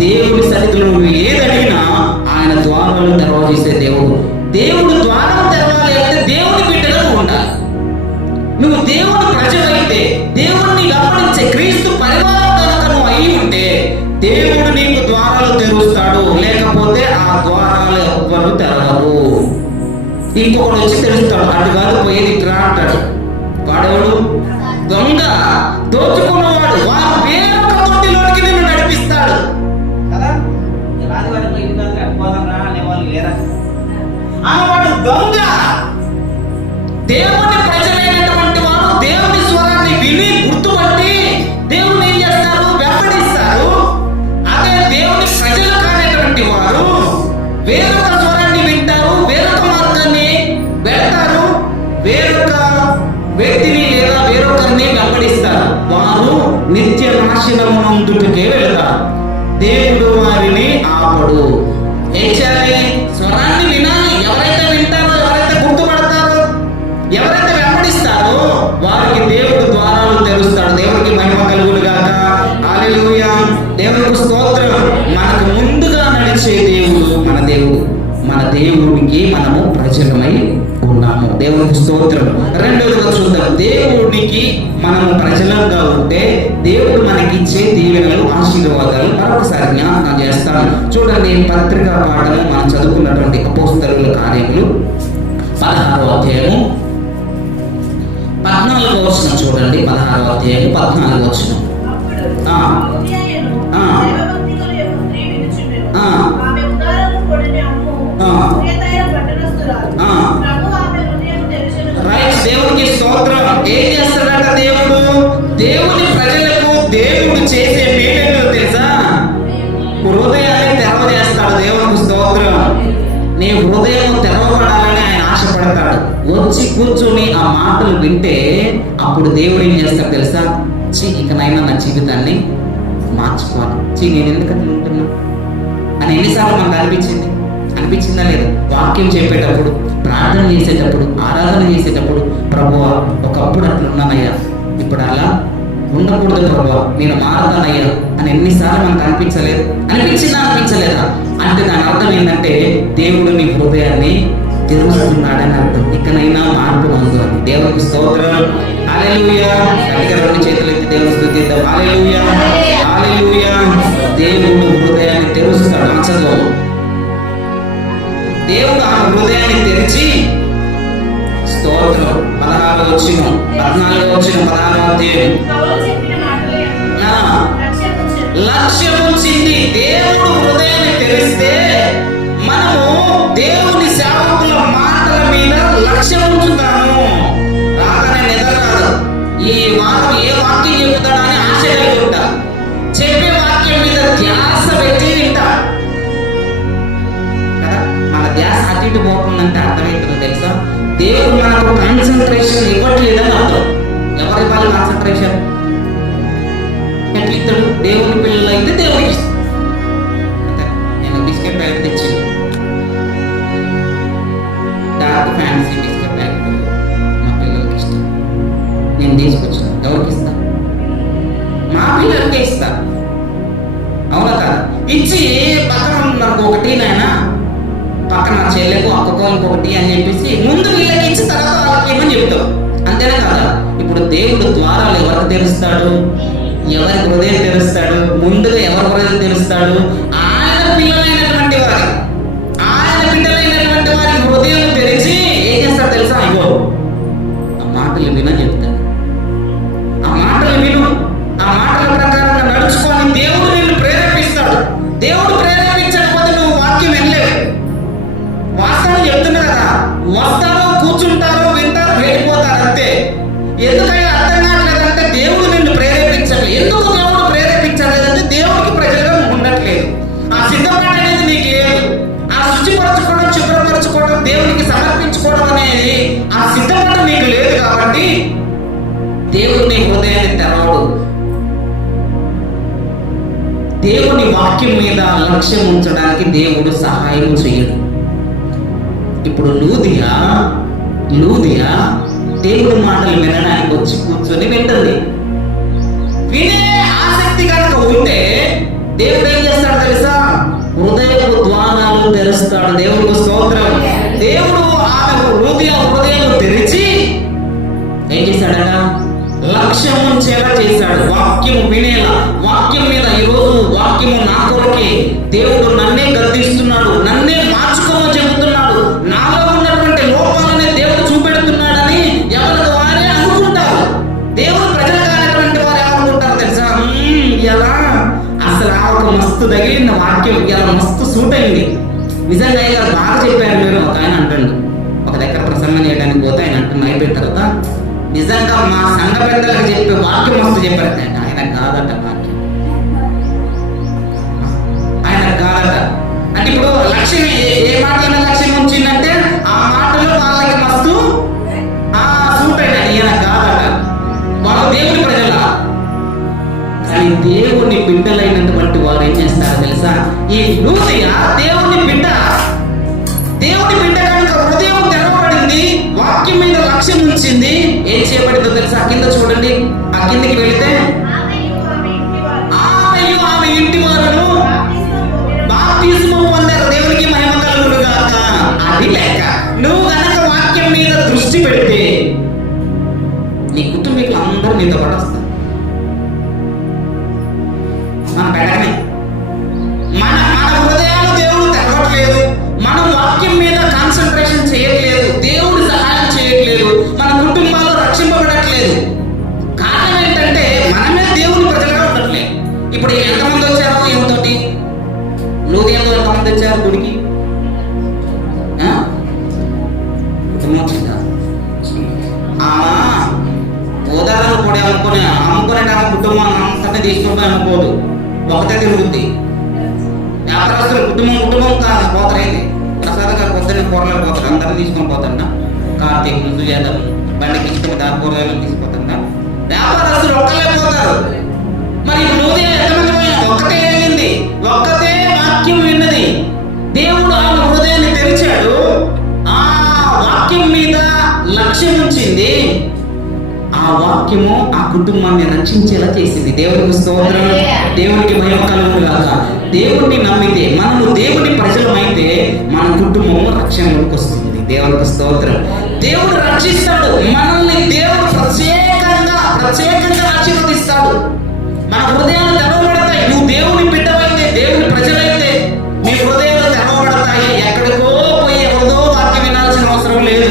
దేవుడి సన్నిధిలో నువ్వు ఏదడిగినా ఆయన ద్వారాలు తెరవజేసే దేవుడు. దేవుడు ద్వారం తెరవాలి అంటే దేవుని బిడ్డగా నువ్వు ఉండాలి. నువ్వు దేవుని ప్రజలైతే, దేవుణ్ణి గమనించే క్రీస్తు పరివారం కనుక నువ్వు అయి ఉంటే దేవుడు నీకు ద్వారాలు తెరుస్తాడు. లేకపోతే ఆ ద్వారాలు ఎవ్వరు తెరవరు. ఇంకొకడు వచ్చి తెలుస్తాడు, అటు కాదు పోయేది ఇట్రా అంటాడు. వాడెవడు? దొంగ, దోచుకున్నవాడు. వాడు వేరొక తొట్టిలోనికి నిన్ను నడిపిస్తాడు కదా. వాడు దొంగ. దేవుని ప్రజలైనటువంటి వారు దేవుని స్వరాన్ని విని గుర్తుపట్టి దేవుని ఏం చేస్తారు? వెంబడిస్తారు. అదే దేవుని ప్రజలు కానటువంటి వారు వేరొక స్వరాన్ని వింటారు, వేరొక మార్గాన్ని వెళ్తారు, వేరొక వ్యక్తిని లేదా వేరొకరిని వెంబడిస్తారు. వారు నిత్య నాశనమునందుకే వెళతారు. దేవుడు వారిని ఆపడు. ఏం చేయాలి? స్వరాన్ని వినాలి. ఎవరైతే వింటారో, ఎవరైతే గుర్తుపడతారో, ఎవరైతే వెంబడిస్తారో వారికి దేవుడు ద్వారాలు తెరుస్తాడు. దేవుడికి మహిమ కలుగును గాక. హల్లెలూయా. దేవునికి స్తోత్రం. మనకు ముందుగా నడిచే దేవుడు మన దేవుడు. మన దేవుడికి మనము ప్రజలమై ఉన్నాము. దేవునికి స్తోత్రం. రెండవదిగా చూద్దాం. దేవుడికి మనము ప్రజలంగా ఉంటే దేవుడు మనకిచ్చే దీవెనలు, ఆశీర్వాదాలు మరొకసారి జ్ఞాపకం చేస్తాను. చూడండి, పత్రికా పాఠము మనం చదువుకున్నటువంటి అపోస్తలుల కార్యములు 16వ అధ్యాయము 14వ వచనం చూడండి. 16వ అధ్యాయము 14వ వచనం. దేవునికి స్తోత్రం. ఏం చేస్తాడట దేవుడు? దేవుని ప్రజలకు దేవుడు చేసే మేలు తెలుసా? హృదయాన్ని తెరవజేస్తాడు. దేవునికి స్తోత్రం. నీ హృదయం తెరవబడాలని ఆయన ఆశపడతాడు. వచ్చి కూర్చొని ఆ మాటలు వింటే అప్పుడు దేవుడు ఏం చేస్తాడు తెలుసా? ఇకనైనా నా జీవితాన్ని మార్చుకోవాలి. నేను ఎందుకంటే ఉంటున్నా అని ఎన్నిసార్లు మనకు అనిపించిందా లేదా? వాక్యం చెప్పేటప్పుడు, ప్రార్థన చేసేటప్పుడు, ఆరాధన చేసేటప్పుడు, ప్రభువా ఒకప్పుడు అట్లున్నానయ్యా, ఇప్పుడు అలా ఉండకూడదు ప్రభువా, నేను మారతానయ్యా అని ఎన్నిసార్లు మనకు అనిపించలేదా? అంటే దాని అర్థం ఏంటంటే దేవుడు నీ హృదయాన్ని తెరుస్తున్నాడని అర్థం. ఇకనైనా మార్పు పొందు అని. దేవునికి స్తోత్రం. హల్లెలూయా. గట్టిగా రెండు చేతులు ఎత్తి దేవుని స్తుతిద్దాం. హల్లెలూయా, హల్లెలూయా. దేవుడు హృదయాన్ని తెరుస్తాడు. చదువు. దేవుడు ఆ హృదయాన్ని తెరిచి, స్తోత్రం. 16వ వచనం, 14వ వచనం, 16వ అధ్యాయం. లక్ష్యం ఉంచింది. దేవుడు హృదయాన్ని తెరిస్తే మనము దేవుని సేవకుల మాటల మీద లక్ష్యం ఉంచుతాము. రాగానే నిద్ర రాదు. ఈ వారం ఏ వాక్యం చెబుతాడని ఆశ కలిగి ఉంటా. చెప్పే వాక్యం మీద ధ్యాస పెట్టి వింటా కదా. మన ధ్యాస అటు ఇటు పోతుందంటే అర్థమవుతుందో తెలుసా? దేవుడు మనకు కాన్సన్ట్రేషన్ ఇవ్వట్లేదని అర్థం. ఎవరి వాళ్ళు కాన్సన్ట్రేషన్ ఎట్లిస్తాడు? దేవుని పిల్లలు అయితే దేవుడికి ఇస్తాడు. నేను బిస్కెట్ ప్యాకెట్ తెచ్చి డార్క్ ఫ్యాన్సీ బిస్కెట్ ప్యాకెట్ మా పిల్లలకి ఇష్టం. నేను తీసుకొచ్చిన ఎవరికి ఇస్తా? మా పిల్లలకే ఇస్తా. అవునా కాదు? ఇచ్చి పక్కన నాకు ఒకటి, నాయన పక్కన చెల్లెకు అక్కకో ఇంకొకటి అని చెప్పేసి ముందు వీళ్ళకి ఇచ్చి తర్వాత వాళ్ళకి ఏమని చెప్తాం. అంతేనా కదా? ఇప్పుడు దేవుడు ద్వారాలు ఎవరికి తెరుస్తాడు? ఎవరి హృదయం తెరుస్తాడు? ముందుగా ఎవరి హృదయం తెరుస్తాడు? ఆయన పిల్లలైనటువంటి వారి, ఆయన బిడ్డలైనటువంటి వారి హృదయం తెరిచి ఏం చేస్తాడు తెలుసా? ఇగో ఆ మాటలు వినని చెప్తాడు. ఆ మాటలు విను, ఆ మాటల ప్రకారంగా నడుచుకొని దేవుడు నిన్ను ప్రేరేపిస్తాడు. దేవుడు ప్రేరేపించకపోతే నువ్వు వాక్యం వినలేవు. వాస్తవం చెప్తున్నా కదా, వస్తారో కూర్చుంటారో వింటారో వెళ్ళిపోతారు అంతే. ఎందుకైనా అర్థం కావట్లేదంటే దేవుడు నిన్ను ప్రేరేపించట్లేదు. ఎందుకు దేవుడు ప్రేరేపించలేదంటే దేవుడికి ప్రజలుగా ఉండట్లేదు. ఆ సిద్ధపాటు అనేది నీకు లేదు. ఆ శుచిపరచుకోవడం, శుభ్రపరచుకోవడం, దేవునికి సమర్పించుకోవడం అనేది ఆ సిద్ధపాటు నీకు లేదు. కాబట్టి దేవుడు నీ హృదయాన్ని తెరవడు. దేవుని వాక్యం మీద లక్ష్యం ఉంచడానికి దేవుడు సహాయం చేయడు. ఇప్పుడు లూదియా దేవుడి మాటలు వినడానికి వచ్చి కూర్చొని వింటుంది. వినే ఆసక్తి కనుక ఉంటే దేవుడు ఏం చేస్తాడు తెలుసా? హృదయపు ద్వారాలు తెరుస్తాడు. దేవుడికి స్తోత్రం. దేవుడు ఆమె హృదయం తెరిచి ఏం చేశాడట? లక్ష్యం ఉంచేలా చేశాడు. వాక్యం వినేలా, వాక్యం మీద ఈరోజు వాక్యము నా కొరకే, దేవుడు నన్నే గద్దిస్తున్నాడు, నన్నే మార్చుకోమని చెబుతున్నాడు, నాలో ఉన్నటువంటి లోపాలనే దేవుడు చూపెడుతున్నాడని ఎవరికి వారే అనుకుంటారు. దేవుడు ప్రజలు కానటువంటి వారు ఏమనుకుంటారు తెలుసా? ఎలా అసలు ఆ ఒక మస్తు తగిలిన వాక్యం ఇలా మస్తు సూట్ అయింది. నిజంగా ఇలా బాగా చెప్పారు మీరు. ఒక ఆయన అంటుండు, ఒక దగ్గర ప్రసంగం చేయడానికి పోతే ఆయన అంటున్నా అయిపోయిన తర్వాత, నిజంగా మా సంఘ పెద్దలకు చెప్పే వాక్యం మస్తు చెప్పారు. ఆయన కాదట వాక్యం, ఆయన కాదట. అంటే ఇప్పుడు లక్ష్యం ఏ మాటైనా లక్ష్యం ఉంచిందంటే ఆ మాటలు వాళ్ళకి మస్తు సూట్ అయినాడు. ఈయన కాదట, వాళ్ళు దేవుని ప్రజల. కానీ దేవుని బిడ్డలైనటువంటి వారు ఏం చేస్తారో తెలుసా? ఈ లూదియ దేవుని బిడ్డ. దేవుని బిడ్డ కనుక హృదయం తెరవబడింది, వాక్యం మీద లక్ష్యం ఉంచింది. ఏం చేయబడిందో తెలుసా? కింద చూడండి, ఆ కిందికి వెళితే ఆమె ఇంటి వారును బాప్తిస్మం పొందారు. దేవునికి మహిమ కలుగును గాక. అది లేక నువ్వు కనుక వాక్యం మీద దృష్టి పెడితే నీ కుటుంబీకులు అందరూ నీతో పాటు వస్తారు. మన పెట్టనే మన హృదయాలు దేవుడు తెరవట్లేదు, మనం వాక్యం మీద కాన్సన్ట్రేషన్ చేయట్లేదు, దేవుడు సహాయం చేయట్లేదు, మన కుటుంబాలు రక్షింపబడట్లేదు. కారణం ఏంటంటే మనమే దేవుని ప్రజలుగా ఉండట్లేదు. ఇప్పుడు ఎంతమంది వచ్చారో ఏమితోటి? లూదియలో ఎంతమంది వచ్చారు గుడికి? కుటుంబం వచ్చిందా? ఉదాహరణ కూడా అమ్ముకునే కుటుంబం అంతనే తీసుకుంటూ అనుకోదు, ఒకటే తిరుగుద్ది. వ్యాపారస్తులు కుటుంబం కాదు పోతారైంది. ప్రసాద్ గారు పొద్దున్న కూరలు పోతారు, అందరినీ తీసుకొని పోతాడా? కార్తీక్ ముందు చేద్దాం బండికి ఇష్టం దాని కూరగాయలు తీసుకుపోతాడా? వ్యాపారస్తులు ఒక్కలే పోతారు. మరి నువ్వు ఎంతమంది పోయినా ఒక్కటే వెళ్ళింది, ఒక్కతే వాక్యం విన్నది. దేవుడు ఆమె హృదయాన్ని తెరిచాడు, ఆ వాక్యం మీద లక్ష్యం ఉంచింది. ఆ వాక్యము ఆ కుటుంబాన్ని రక్షించేలా చేసింది. దేవునికి స్తోత్రం, దేవునికి మహిమ కలుగును గాక. దేవుడిని నమ్మితే, మనము దేవుని ప్రజలమైతే మన కుటుంబము రక్షణలోకి వస్తుంది. దేవునికి స్తోత్రం. దేవుడు రక్షిస్తాడు మనల్ని. దేవుడు ప్రత్యేకంగా ఆశీర్వదిస్తాడు. మన హృదయాలు తెరవబడతాయి. నువ్వు దేవుని బిడ్డవైతే, దేవుని ప్రజలైతే మీ హృదయాలు తెరవబడతాయి. ఎక్కడికో పోయి ఎవరిదో వాక్యం వినాల్సిన అవసరం లేదు.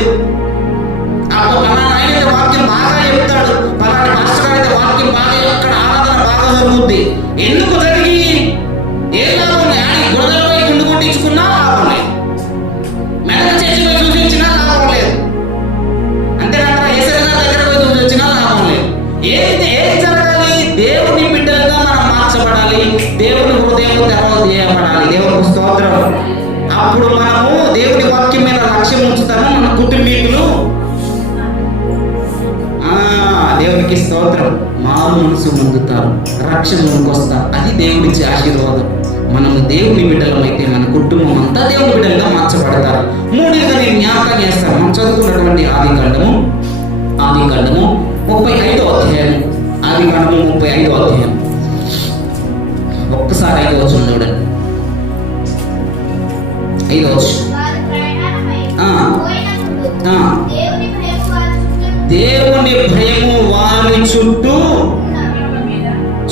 ఆయన వాక్యం బాగా చెప్తాడు, పలానా మాస్టర్ అయితే వాక్యం బాగా, ఎక్కడ ఆరాధన బాగా జరుగుద్ది. ఎందుకు జరిగి ఏ లాభం? గుణదల పోయి గుండు కొట్టించుకున్నా లాభం లేదు, మెడక చేసి పోయి చూపించినా లాభం లేదు, అంతేనంటారా? ఏసైనా దగ్గర పోయి చూపించినా లాభం లేదు. ఏం జరగాలి? దేవుని బిడ్డలుగా మనం మార్చబడాలి, దేవుని హృదయం తెరవబడాలి. దేవునికి స్తోత్రం. అప్పుడు మనము దేవుని వాక్యం మీద లక్ష్యం ఉంచుతాము. మన కుటుంబీకులు దేవునికి స్తోత్రం, మారు మనసు పొందుతారు, రక్షణలోకి వస్తారు. అది దేవుడిచ్చే ఆశీర్వాదం. మనము దేవుని బిడ్డలమైతే మన కుటుంబం అంతా దేవుని బిడ్డలుగా మార్చబడతారు. మూడుగా నేను జ్ఞాపకం చేస్తాను. మనం చదువుకున్నటువంటి ఆదికాండము 35వ అధ్యాయం. ఆదికాండము 35వ అధ్యాయం. ఒక్కసారి 5వ వచనం చూడండి. 5వ వచనం. దేవుని భయము వారి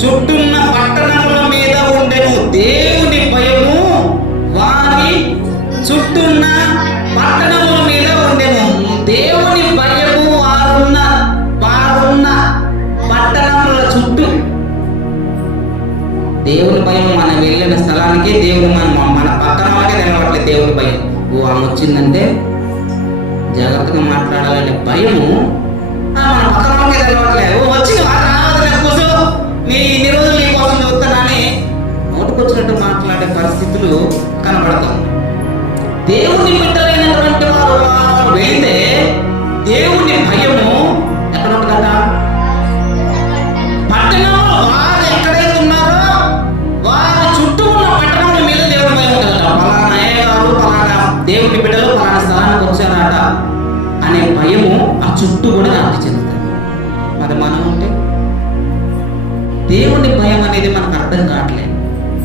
చుట్టూన్న పట్టణముల మీద ఉండెను. దేవుని భయము వారి చుట్టూన్న పట్టణముల మీద ఉండెను. దేవుని భయము వారున్న పట్టణముల చుట్టూ. దేవుని భయం మనం వెళ్ళిన స్థలానికి, దేవుని మన పట్టణాలకే తెలవట్లేదు. దేవుని భయం ఆమె వచ్చిందంటే జాగ్రత్తగా మాట్లాడాలనే భయము మన పక్కనకే తెలవట్లేదు. వచ్చింది కూర్చో, ఇన్ని రోజులు నీ కోసం చదువుతానని నోటుకొచ్చినట్టు మాట్లాడే పరిస్థితులు కనబడతాం. దేవుని బిడ్డలైనటువంటి వారు వెళ్తే దేవుని భయము ఎక్కడ ఉంటుందట? పట్టణంలో వారు ఎక్కడైతే ఉన్నారో వారి చుట్టూ ఉన్న పట్టణముల మీద దేవుని భయం ఉంటుందట. పలానా అయ్యగారు, పలానా దేవుని బిడ్డలు పలానా స్థలానికి వచ్చారట అనే భయము ఆ చుట్టూ కూడా వ్యాప్తి చెందుతుంది. మరి మనం ఉంటే దేవుని భయం అనేది మనకు అర్థం కావట్లేదు.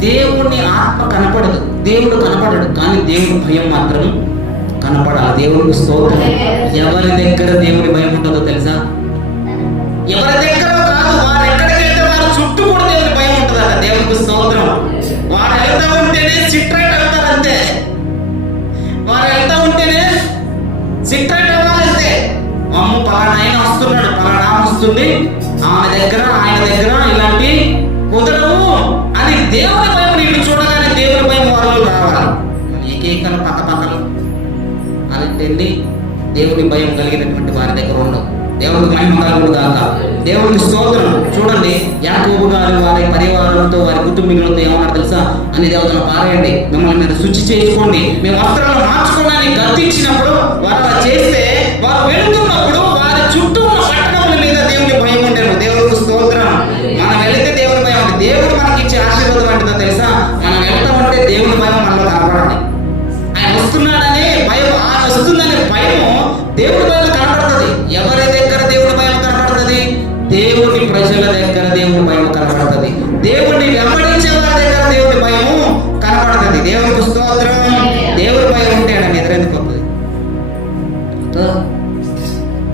దేవుని ఆత్మ కనపడదు, దేవుడు కనపడడు, కానీ దేవుని భయం మాత్రం కనపడాలి. దేవునికి స్తోత్రం. ఎవరి దగ్గర దేవుని భయం ఉంటుందో తెలుసా? ఎవరి దగ్గర కాదు, వారు ఎక్కడికి వెళ్తే వారు చుట్టూ కూడా దేవుని భయం ఉంటుందట. దేవునికి స్తోత్రం. వారు వెళ్తా ఉంటేనే సిట్రైట్ అవుతారు అంతే. వారు వెళ్తా ఉంటేనే సిట్రైట్ అవ్వాలంతే. అమ్మ పలానా ఆయన వస్తున్నాడు, పలానా వస్తుంది, ఆమె దగ్గర ఆయన దగ్గర ఇలాంటి కుదరవు అని దేవుని భయం నీళ్ళు చూడగానే దేవుని భయం వాళ్ళు రావాలి. ఏకైకల పక్కపక్కలు అలాంటి దేవుని భయం కలిగినటువంటి వారి దగ్గర ఉండవు. దేవునికి మహిమ కలుగును గాక. దేవునికి స్తోత్రం. చూడండి, యాకోబు గారు వారి పరివారంతో వారి కుటుంబీకులతో ఏమన్నారు తెలుసా? అని దేవతను పారేయండి, మిమ్మల్ని మీరు శుచి చేసుకోండి, మేము వస్త్రాలు మార్చుకోవడానికి గర్తించినప్పుడు వారు అలా చేస్తే వారు వెళుతున్నప్పుడు వారి చుట్టూ ఉన్న పట్టణముల మీద దేవుని భయం ఉండేది. దేవునికి స్తోత్రం. మనం వెళితే దేవుని భయం ఉంది. దేవుడు మనకి ఇచ్చే ఆశీర్వాదం ఏంటో తెలుసా? మనం వెళ్తా ఉంటే దేవుని భయం మనలో కనపడాలి. ఆయన వస్తున్నాడనే భయం, ఆయన వస్తుందనే భయం దేవుని భయం కనపడుతుంది. ఎవరి దగ్గర దేవుని భయం కనపడుతుంది? దేవుని ప్రజల దగ్గర దేవుని భయం కనపడుతుంది. దేవుని వెంబడించే వారి దగ్గర దేవుని భయము కనపడుతుంది. దేవునికి స్తోత్రం. దేవుని భయం ఉంటే ఆయన ఎదురెందుకు వస్తుంది?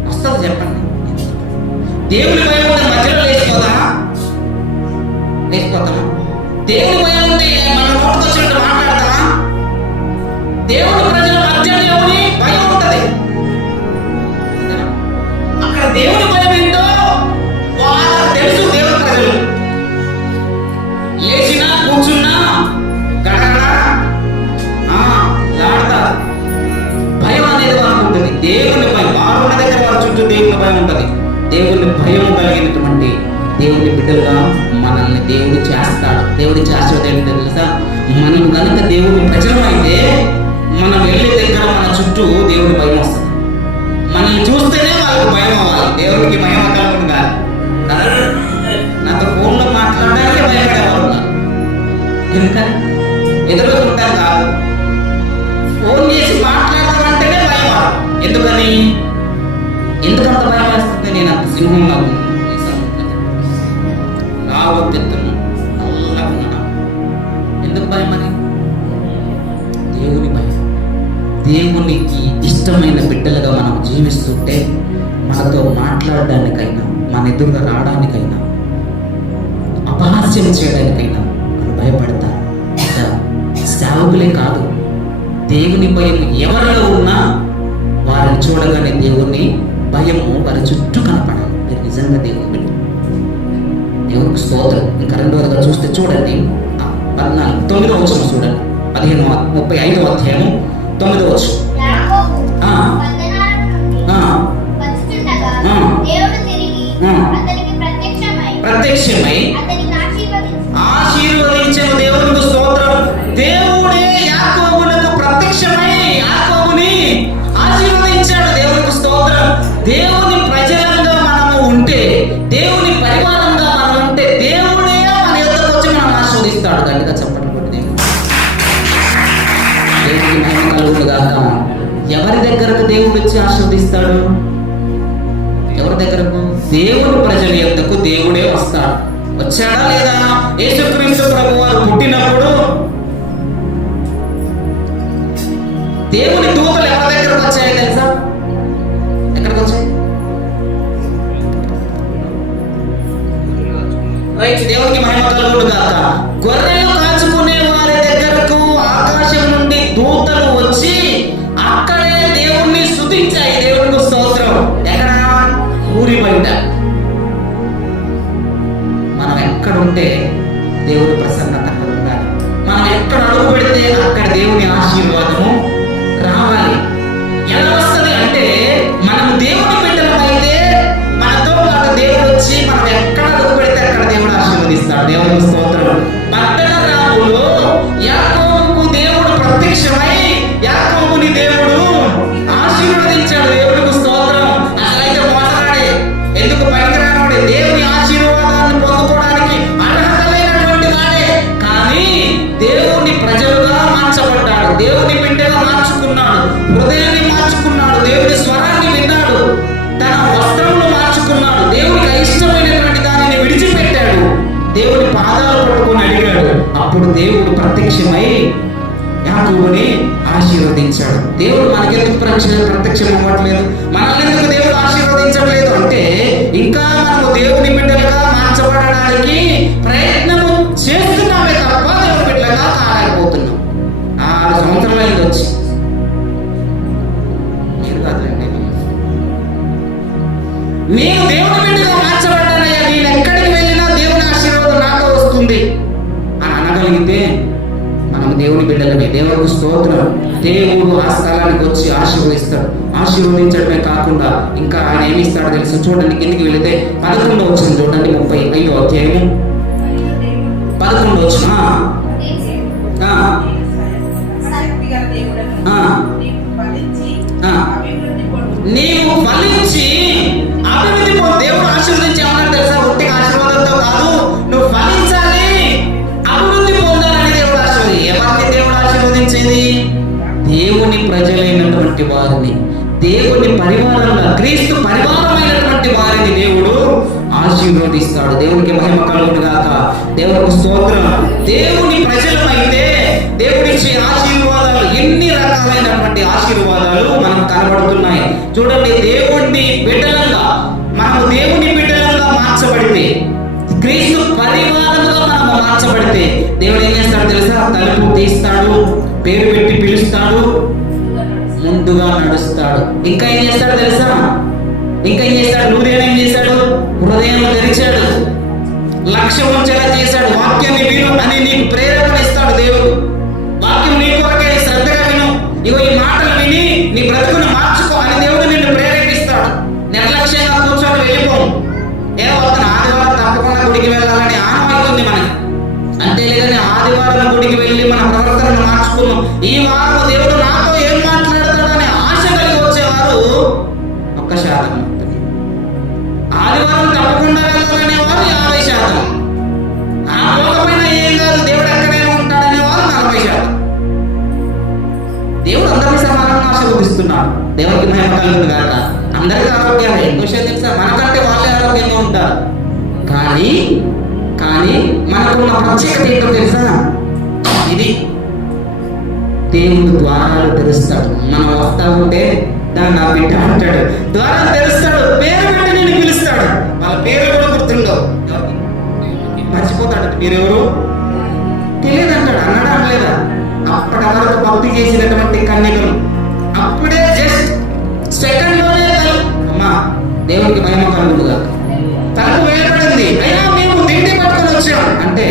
వస్తుంది చెప్పండి. దేవుని భయం ఉంటే మధ్యలో లేచిపోతామా? లేచిపోతామా? దేవుని భయం ఉంటే మన నోటికి వచ్చినట్టు మాట్లాడతామా? దేవుని ప్రజల మధ్య దేవుని భయం ఉంటది. అక్కడ దేవుని భయం ఏంటో వాళ్ళకి తెలుసు. దేవుని ప్రజలు లేచినా కూర్చున్నా గడగడా లాడతారు. భయం అనేది వాళ్ళకు ఉంటుంది. దేవుని భయం వారు ఉన్న దగ్గర వారి చుట్టూ దేవుని భయం ఉంటుంది. దేవుని భయం కలిగినటువంటి దేవుని బిడ్డలుగా మనల్ని దేవుడు చేస్తాడు. దేవుడి చేసేది ఏంటో తెలుసా? మనం కనుక దేవుని ప్రజలం అయితే మనం వెళ్ళే దగ్గర మన చుట్టూ దేవుని భయం వస్తుంది. మనల్ని చూస్తేనే వాళ్ళకి భయం అవ్వాలి. దేవుడికి భయం కలుగుతుంది కాదు. నాతో ఫోన్లో మాట్లాడడానికి భయపడేవారు ఉన్నారు. ఎందుకని? ఎదుర్కొంటారు కాదు, ఫోన్ చేసి మాట్లాడతామంటేనే భయం. ఎందుకని? ఎందుకంత భయం వేస్తుంది? నేను అంత సింహంగా రావద్దెత్తును నల్లగా ఉన్నాను. ఎందుకు భయం అని? దేవుని భయం. దేవునికి ఇష్టమైన బిడ్డలుగా మనం జీవిస్తుంటే మనతో మాట్లాడడానికైనా, మన ఎదురుగా రావడానికైనా, అపహాస్యం చేయడానికైనా మనం భయపడతారు. సేవకులే కాదు, దేవుని భయం ఎవరిలో ఉన్నా వారిని చూడగానే దేవుని భయము వారి చుట్టూ కనపడాలి. మీరు నిజంగా దేవుని బిడ్డ. దేవునికి స్తోత్రం. ఇంకా రెండవదిగా చూస్తే చూడండి, 9వ వచనం చూడండి. 35వ అధ్యాయము 9వ వచనం. ప్రత్యక్షమై ఆశీర్వదించిన దేవునికి స్తోత్రం. దేవుడే యాకోబునకు ప్రత్యక్షమై యాకోబుని ఆశీర్వదించాడు. దేవునికి స్తోత్రం. దేవుని ప్రజలంగా మనము ఉంటే, దేవుని పరివారంగా మనం ఉంటే దేవుడే మన యొద్దకు వచ్చి మనం ఆశీర్వదిస్తాడు. గట్టిగా చెప్పండి. దేవునికి మహిమ కలుగును గాక. ఎవరి దగ్గరకు దేవుడు వచ్చి ఆశీర్వదిస్తాడు? ఎవరి దగ్గరకు? దేవుని ప్రజల యొద్దకు దేవుడే వస్తాడు. వచ్చాడా లేదా? యేసుక్రీస్తు ప్రభువు వారు పుట్టినప్పుడు దేవుని దూతలు ఎవరి దగ్గరకు వచ్చాయో తెలుసా? ఎక్కడికి వచ్చాయి? దేవునికి మహిమ కలుగును గాక. గొర్రెలు కాచుకునే వారి దగ్గరకు ఆకాశం నుండి దూతలు వచ్చి అక్కడే దేవుణ్ణి స్తుతించాయి. దేవునికి స్తోత్రం. ఎక్కడ? ఊరి బయట. మనం ఎక్కడుంటే దేవుని ప్రసన్నత అక్కడ ఉండాలి. మనం ఎక్కడ అడుగు పెడితే అక్కడ దేవుని ఆశీర్వాదము రావాలి. ఎలా వస్తుంది అంటే, మనం దేవుని బిడ్డలం అయితే మనతో పాటు దేవుడు వచ్చి మనం ఎక్కడ అడుగు పెడితే అక్కడ దేవుడు ఆశీర్వదిస్తాడు. దేవుని స్తోత్రం. పట్టణ రాములో యాకోబుకు దేవుడు ప్రత్యక్షమై యాకోబుని దేవుడు ఆశీర్వదించాడు. దేవుడికి స్తోత్రం. అసలైతే మోసగాడే, ఎందుకు పనికిరానుడే, దేవుని ఆశీర్వాదాన్ని పొందుకోవడానికి అర్హత లేనటువంటి వాడే, కానీ దేవుని ప్రజలుగా మార్చబడ్డాడు. దేవుని బిడ్డగా మార్చుకున్నాడు. హృదయాన్ని మార్చుకున్నాడు. దేవుని స్వరాన్ని విన్నాడు. తన వస్త్రములు మార్చుకున్నాడు. దేవునికి ఇష్టమైనటువంటి దానిని విడిచిపెట్టాడు. దేవుని పాదాలు పట్టుకొని అడిగాడు. అప్పుడు దేవుడు ప్రత్యక్షమై యాకోబుని ఆశీర్వదించాడు. దేవుడు మనకెందుకు ప్రత్యక్షం అవ్వట్లేదు, మనల్ని ఎందుకు దేవుడు ఆశీర్వదించట్లేదు అంటే ఇంకా మనము దేవుని బిడ్డలుగా మార్చబడడానికి ప్రయత్నము చేస్తున్నామే తప్ప దేవుని బిడ్డలుగా కాలేకపోతున్నాం. 6 సంవత్సరాలు అయింది వచ్చి, మీరు కాదండి, నేను దేవుని బిడ్డగా మార్చబడ్డానయ్యా, నేను ఎక్కడికి వెళ్ళినా దేవుని ఆశీర్వాదం నాతో వస్తుంది అని అనగలిగితే మనం దేవుని బిడ్డలమే. దేవునికి స్తోత్రం. దేవుడు ఆ స్థలానికి వచ్చి ఆశీర్వదిస్తాడు. ఆశీర్వదించడమే కాకుండా ఇంకా ఆయన ఏమి ఇస్తాడో తెలుసు. చూడండి, కిందికి వెళితే 11వ వచనం చూడండి, 35వ అధ్యాయము 11వ వచనం. నీవు ఫలించి అభివృద్ధి పొందు. దేవుడు ఆశీర్వదించి ఏమన్నా తెలుసా? ఒట్టిగా ఆశీర్వాదంతో కాదు, నువ్వు ఫలించాలి, అభివృద్ధి పొందాలని దేవుడు ఆశీర్వది. ఎవరిని దేవుడు ఆశీర్వదించేది? దేవుని ప్రజలైనటువంటి వారిని, దేవుని పరివారంగా క్రీస్తు పరివారమైనటువంటి వారిని దేవుడు ఆశీర్వదిస్తాడు. దేవునికి మహిమ కలుగును గాక. దేవునికి స్తోత్రం. దేవుని ప్రజలమైతే దేవుడిచ్చే ఆశీర్వాదాలు, ఎన్ని రకాలైనటువంటి ఆశీర్వాదాలు మనకు కనబడుతున్నాయి. చూడండి, దేవుని బిడ్డలంగా మనము దేవుని బిడ్డలంగా మార్చబడితే, క్రీస్తు పరివారంగా మనము మార్చబడితే దేవుడు ఏం చేస్తాడు తెలుసా? తలుపు తీస్తాడు, పేరు పెట్టి పిలుస్తాడు, ముందుగా నడుస్తాడు. ఇంకా ఏం చేస్తాడు తెలుసా? ఇంకా ఏం చేస్తాడు? హృదయం ఏం చేశాడు? హృదయం తెరిచాడు, లక్ష్యం ఉంచేలా చేశాడు. వాక్యాన్ని విను అని నీకు ప్రేరేపణ ఇస్తాడు దేవుడు. వాక్యం నీ కొరకే, శ్రద్ధగా విను, ఇగో ఈ మాటలు విని నీ బ్రతుకును మార్చుకో అని దేవుడు నిన్ను ప్రేరేపిస్తాడు. నిర్లక్ష్యంగా కూర్చొని వెళ్ళిపోము. వస్తున్న ఆదివారం తప్పకుండా గుడికి వెళ్ళాలని ఆనవాయితీ ఉంది మనకి, అంతేలేదని ఆదివారం గుడికి వెళ్ళి మన ప్రవర్తనను మార్చుకున్నాం. ఈ వారం దేవుడు నాతో ఏం మాట్లాడతాడని ఆశ కలిగి వచ్చేవారు 1%. ఆదివారం తప్పకుండా వెళ్ళాలనే వారు 50%. ఆ పోకపోయినా ఏం కాదు, దేవుడు ఎక్కడైనా ఉంటాడనే వారు 40%. దేవుడు అందరినీ సమానంగా ఆశీర్వదిస్తున్నాడు. దేవుడికి మహిమ కలుగును గాక. అందరికీ ఆరోగ్యాలు ఎక్కువ విషయం తెలుసా? మనకంటే వాళ్ళే ఆరోగ్యంగా ఉంటారు. కానీ మనకున్న ప్రత్యేకత ఏంటో తెలుసా? ఇది దేవుడు ద్వారాలు తెరుస్తాడు. మనం వస్తా ఉంటే దాన్ని నా బిడ్డ అంటాడు, ద్వారాలు తెరుస్తాడు, పేరు పెట్టి నేను పిలుస్తాడు. వాళ్ళ పేరు కూడా గుర్తుండవు, మర్చిపోతాడు. మీరెవరు తెలియదంటాడు. అన్నాడా అనలేదా? అప్పటి వరకు భక్తి చేసినటువంటి కన్యకలు అప్పుడే జస్ట్ సెకండ్లోనే అమ్మా దేవుడికి మహిమ కలుగుగా తలుపు వేయబడింది, అయినా మేము తిండి పట్టుకొని వచ్చాం అంటే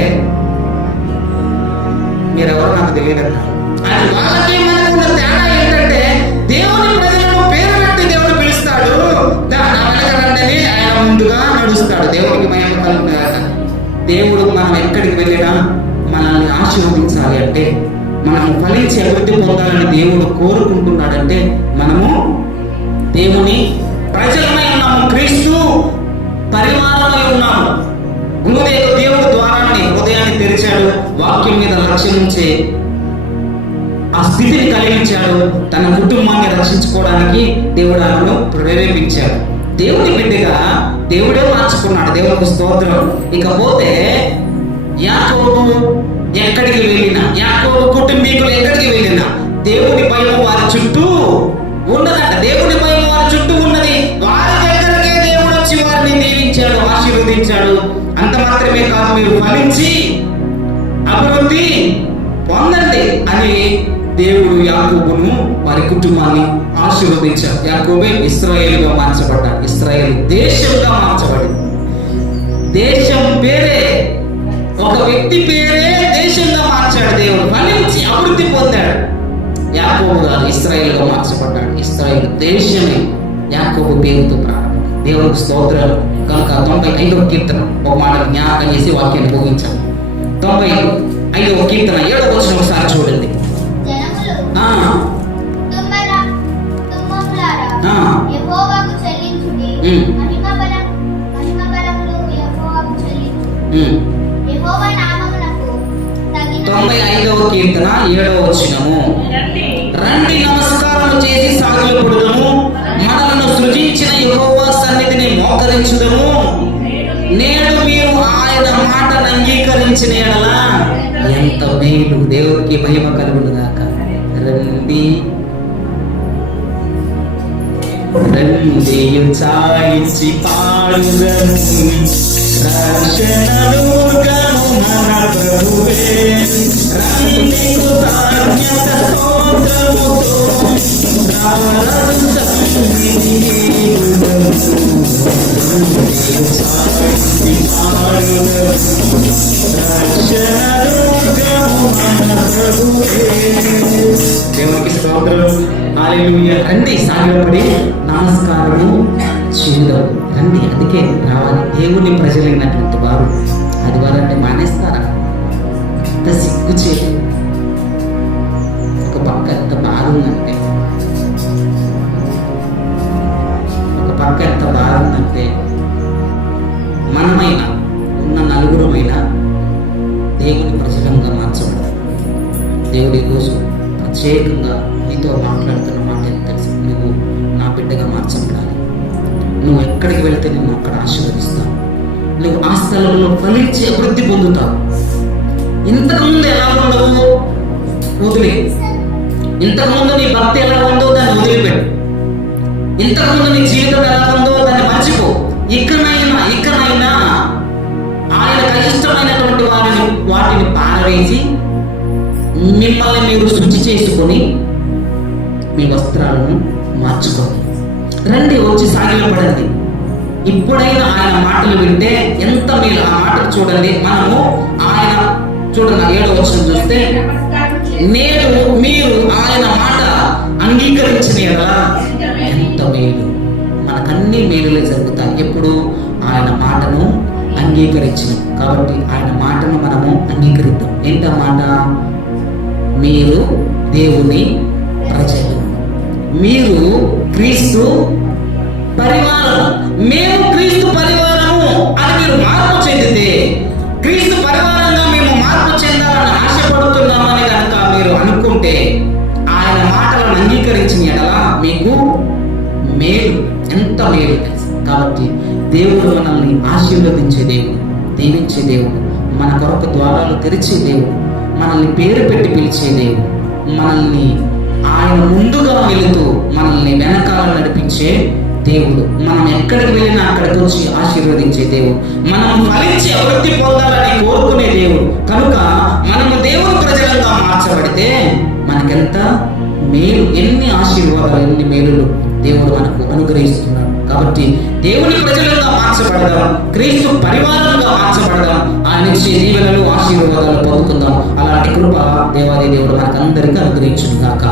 మీరెవరు నాకు తెలియదన్నా. అది వాళ్ళకి మనకున్న తేడా ఏంటంటే దేవుని ప్రజలను పేరు పెట్టి దేవుడు పిలుస్తాడు, వెనకరంటని ఆయన ముందుగా నడుస్తాడు. దేవుడికి మహిమ కలుగుగా. దేవుడు మనం ఎక్కడికి వెళ్ళినా మనల్ని ఆశీర్వదించాలి అంటే, మనం ఫలించి అభివృద్ధి పొందాలని దేవుడు కోరుకుంటున్నాడంటే మనము దేవుని ప్రజలమై ఉన్నాము, క్రీస్తు పరివారమై ఉన్నాము. దేవుడు హృదయాన్ని తెరిచాడు, వాక్యం మీద లక్ష్యం ఉంచే ఆ స్థితిని కలిగించాడు. తన కుటుంబాన్ని రక్షించుకోవడానికి దేవుడు ఆయనను ప్రేరేపించాడు. దేవుని బిడ్డగా దేవుడే మార్చుకున్నాడు. దేవునికి స్తోత్రం. ఇకపోతే యాకోబు ఎక్కడికి వెళ్ళినా, యాకోబు కుటుంబీకులు ఎక్కడికి వెళ్ళినా దేవుని భయం వారి చుట్టూ ఉన్నదంట. దేవుని భయం వారి చుట్టూ ఉన్నది. వారి దగ్గరకే దేవుడు వచ్చి వారిని దీవించాడు, ఆశీర్వదించాడు. అంత మాత్రమే కాదు, మీరు ఫలించి అభివృద్ధి పొందండి అని దేవుడు యాకోబును వారి కుటుంబాన్ని ఆశీర్వదించాడు. యాకోబే ఇశ్రాయేలుగా మార్చబడ్డాడు. ఇశ్రాయేలు దేశంగా మార్చబడింది. దేశం పేరే, ఒక వ్యక్తి పేరే దేశంగా మార్చాడు దేవుడు. ఫలించి అభివృద్ధి పొందాడు. యాకోబు గారు ఇశ్రాయేలుగా మార్చబడ్డాడు. ఇశ్రాయేలు దేశమే యాకోబు పేరుతో ప్రారంభం. దేవునికి స్తోత్రాలు. కనుక 95వ కీర్తన ఒక మాట జ్ఞాపకం చేసి వాక్యాన్ని ముగించాం. 95వ కీర్తన 7వ వచనం ఒకసారి చూడండి. తొంభై 95వ కీర్తన 7వ వచనము. రండి నమస్కారము చేసి సాగిలపడుదుము, మనలను సృజించిన యెహోవా సన్నిధిని మోకరించుదము. నేడు మీరు ఆయన మాటను అంగీకరించిన యెడల ఎంత మేలు. దేవునికి మహిమ కలుగును గాక. రండి రండి చాయించి పాడుదము, రక్షణదుర్గము మన ప్రభువే. రండి కృతజ్ఞత స్తోత్రముతో రారదు సన్నిధిని చేరుదము. చాయించి పాడుదము, రక్షణదుర్గము మన ప్రభువే. దేవునికి స్తోత్రం. హల్లెలూయా. రండి సాగిలపడి నమస్కారము చేయుదాం. రండి, అందుకే రావాలి. దేవుని ప్రజలైనటువంటి వారు ఆదివారం అంటే మానేస్తారా? ఎంత సిగ్గుచే. ఒక పక్క ఎంత బాగుందంటే, మనమైనా ఉన్న నలుగురమైనా దేవుని ప్రజలంగా మార్చబడాలి. దేవుడి కోసం ప్రత్యేకంగా నీతో మాట్లాడుతున్న మాట ఎంత తెలుసు? నువ్వు నా బిడ్డగా మార్చబడాలి. నువ్వు ఎక్కడికి వెళ్తే నేను అక్కడ ఆశీర్వదిస్తాను. నువ్వు ఆ స్థలంలో ఫలించి అభివృద్ధి పొందుతావు. ఇంతకుముందు ఎలా ఉండవు వదిలే. ఇంతకుముందు నీ భక్తి ఎలా ఉందో దాన్ని వదిలిపెట్టు. ఇంతకుముందు నీ జీవితం ఎలా ఉందో దాన్ని మర్చిపో. ఇకనైనా ఆయనకు ఇష్టమైనటువంటి వాటిని పారవేసి మిమ్మల్ని మీరు శుద్ధి చేసుకొని మీ వస్త్రాలను మార్చుకోండి. రండి, వచ్చి సాగిలపడండి. ఇప్పుడైనా ఆయన మాటలు వింటే ఎంత మేలు. ఆ మాటలు చూడండి. మనము ఆయన చూడండి 7వ వచనం చూస్తే, నేను మీరు ఆయన మాట అంగీకరించిన యెడల ఎంత మేలు. మనకన్నీ మేలులే జరుగుతాయి ఎప్పుడు ఆయన మాటను అంగీకరించిన. కాబట్టి ఆయన మాటను మనము అంగీకరిద్దాం. ఏంటా మాట? మీరు దేవుని ప్రజలు, మీరు క్రీస్తు పరివారం, మేము క్రీస్తు పరివారము అని మీరు మార్పు చెందితే, క్రీస్తు పరివారంగా మేము మార్పు చెందాలని ఆశపడుతున్నామని కనుక మీరు అనుకుంటే, ఆయన మాటలను అంగీకరించిన యెడల మీకు మేలు, ఎంత మేలు తెలుసు. కాబట్టి దేవుడు మనల్ని ఆశీర్వదించే దేవుడు, దీవించే దేవుడు, మన కొరకు ద్వారాలు తెరిచే దేవుడు, మనల్ని పేరు పెట్టి పిలిచే దేవుడు, మనల్ని ఆయన ముందుగా వెళుతూ మనల్ని వెనకాల నడిపించే దేవుడు, మనం ఎక్కడికి వెళ్ళినా అక్కడికి వచ్చి ఆశీర్వదించే దేవుడు, మనం ఫలించి అభివృద్ధి పొందాలని కోరుకునే దేవుడు. కనుక మనము దేవుని ప్రజలంగా మార్చబడితే మనకెంత మేలు, ఎన్ని ఆశీర్వాదాలు, ఎన్ని మేలులు దేవుడు మనకు అనుగ్రహిస్తున్నాడు. కాబట్టి దేవుని ప్రజలంగా మార్చబడదాం, క్రీస్తు పరివారంగా మార్చబడదాం, ఆయన ఇచ్చే దీవెనలు ఆశీర్వాదాలు పొందుకుందాం. అలాంటి కృప దేవాది దేవుడు మనకందరికీ అనుగ్రహించును గాక.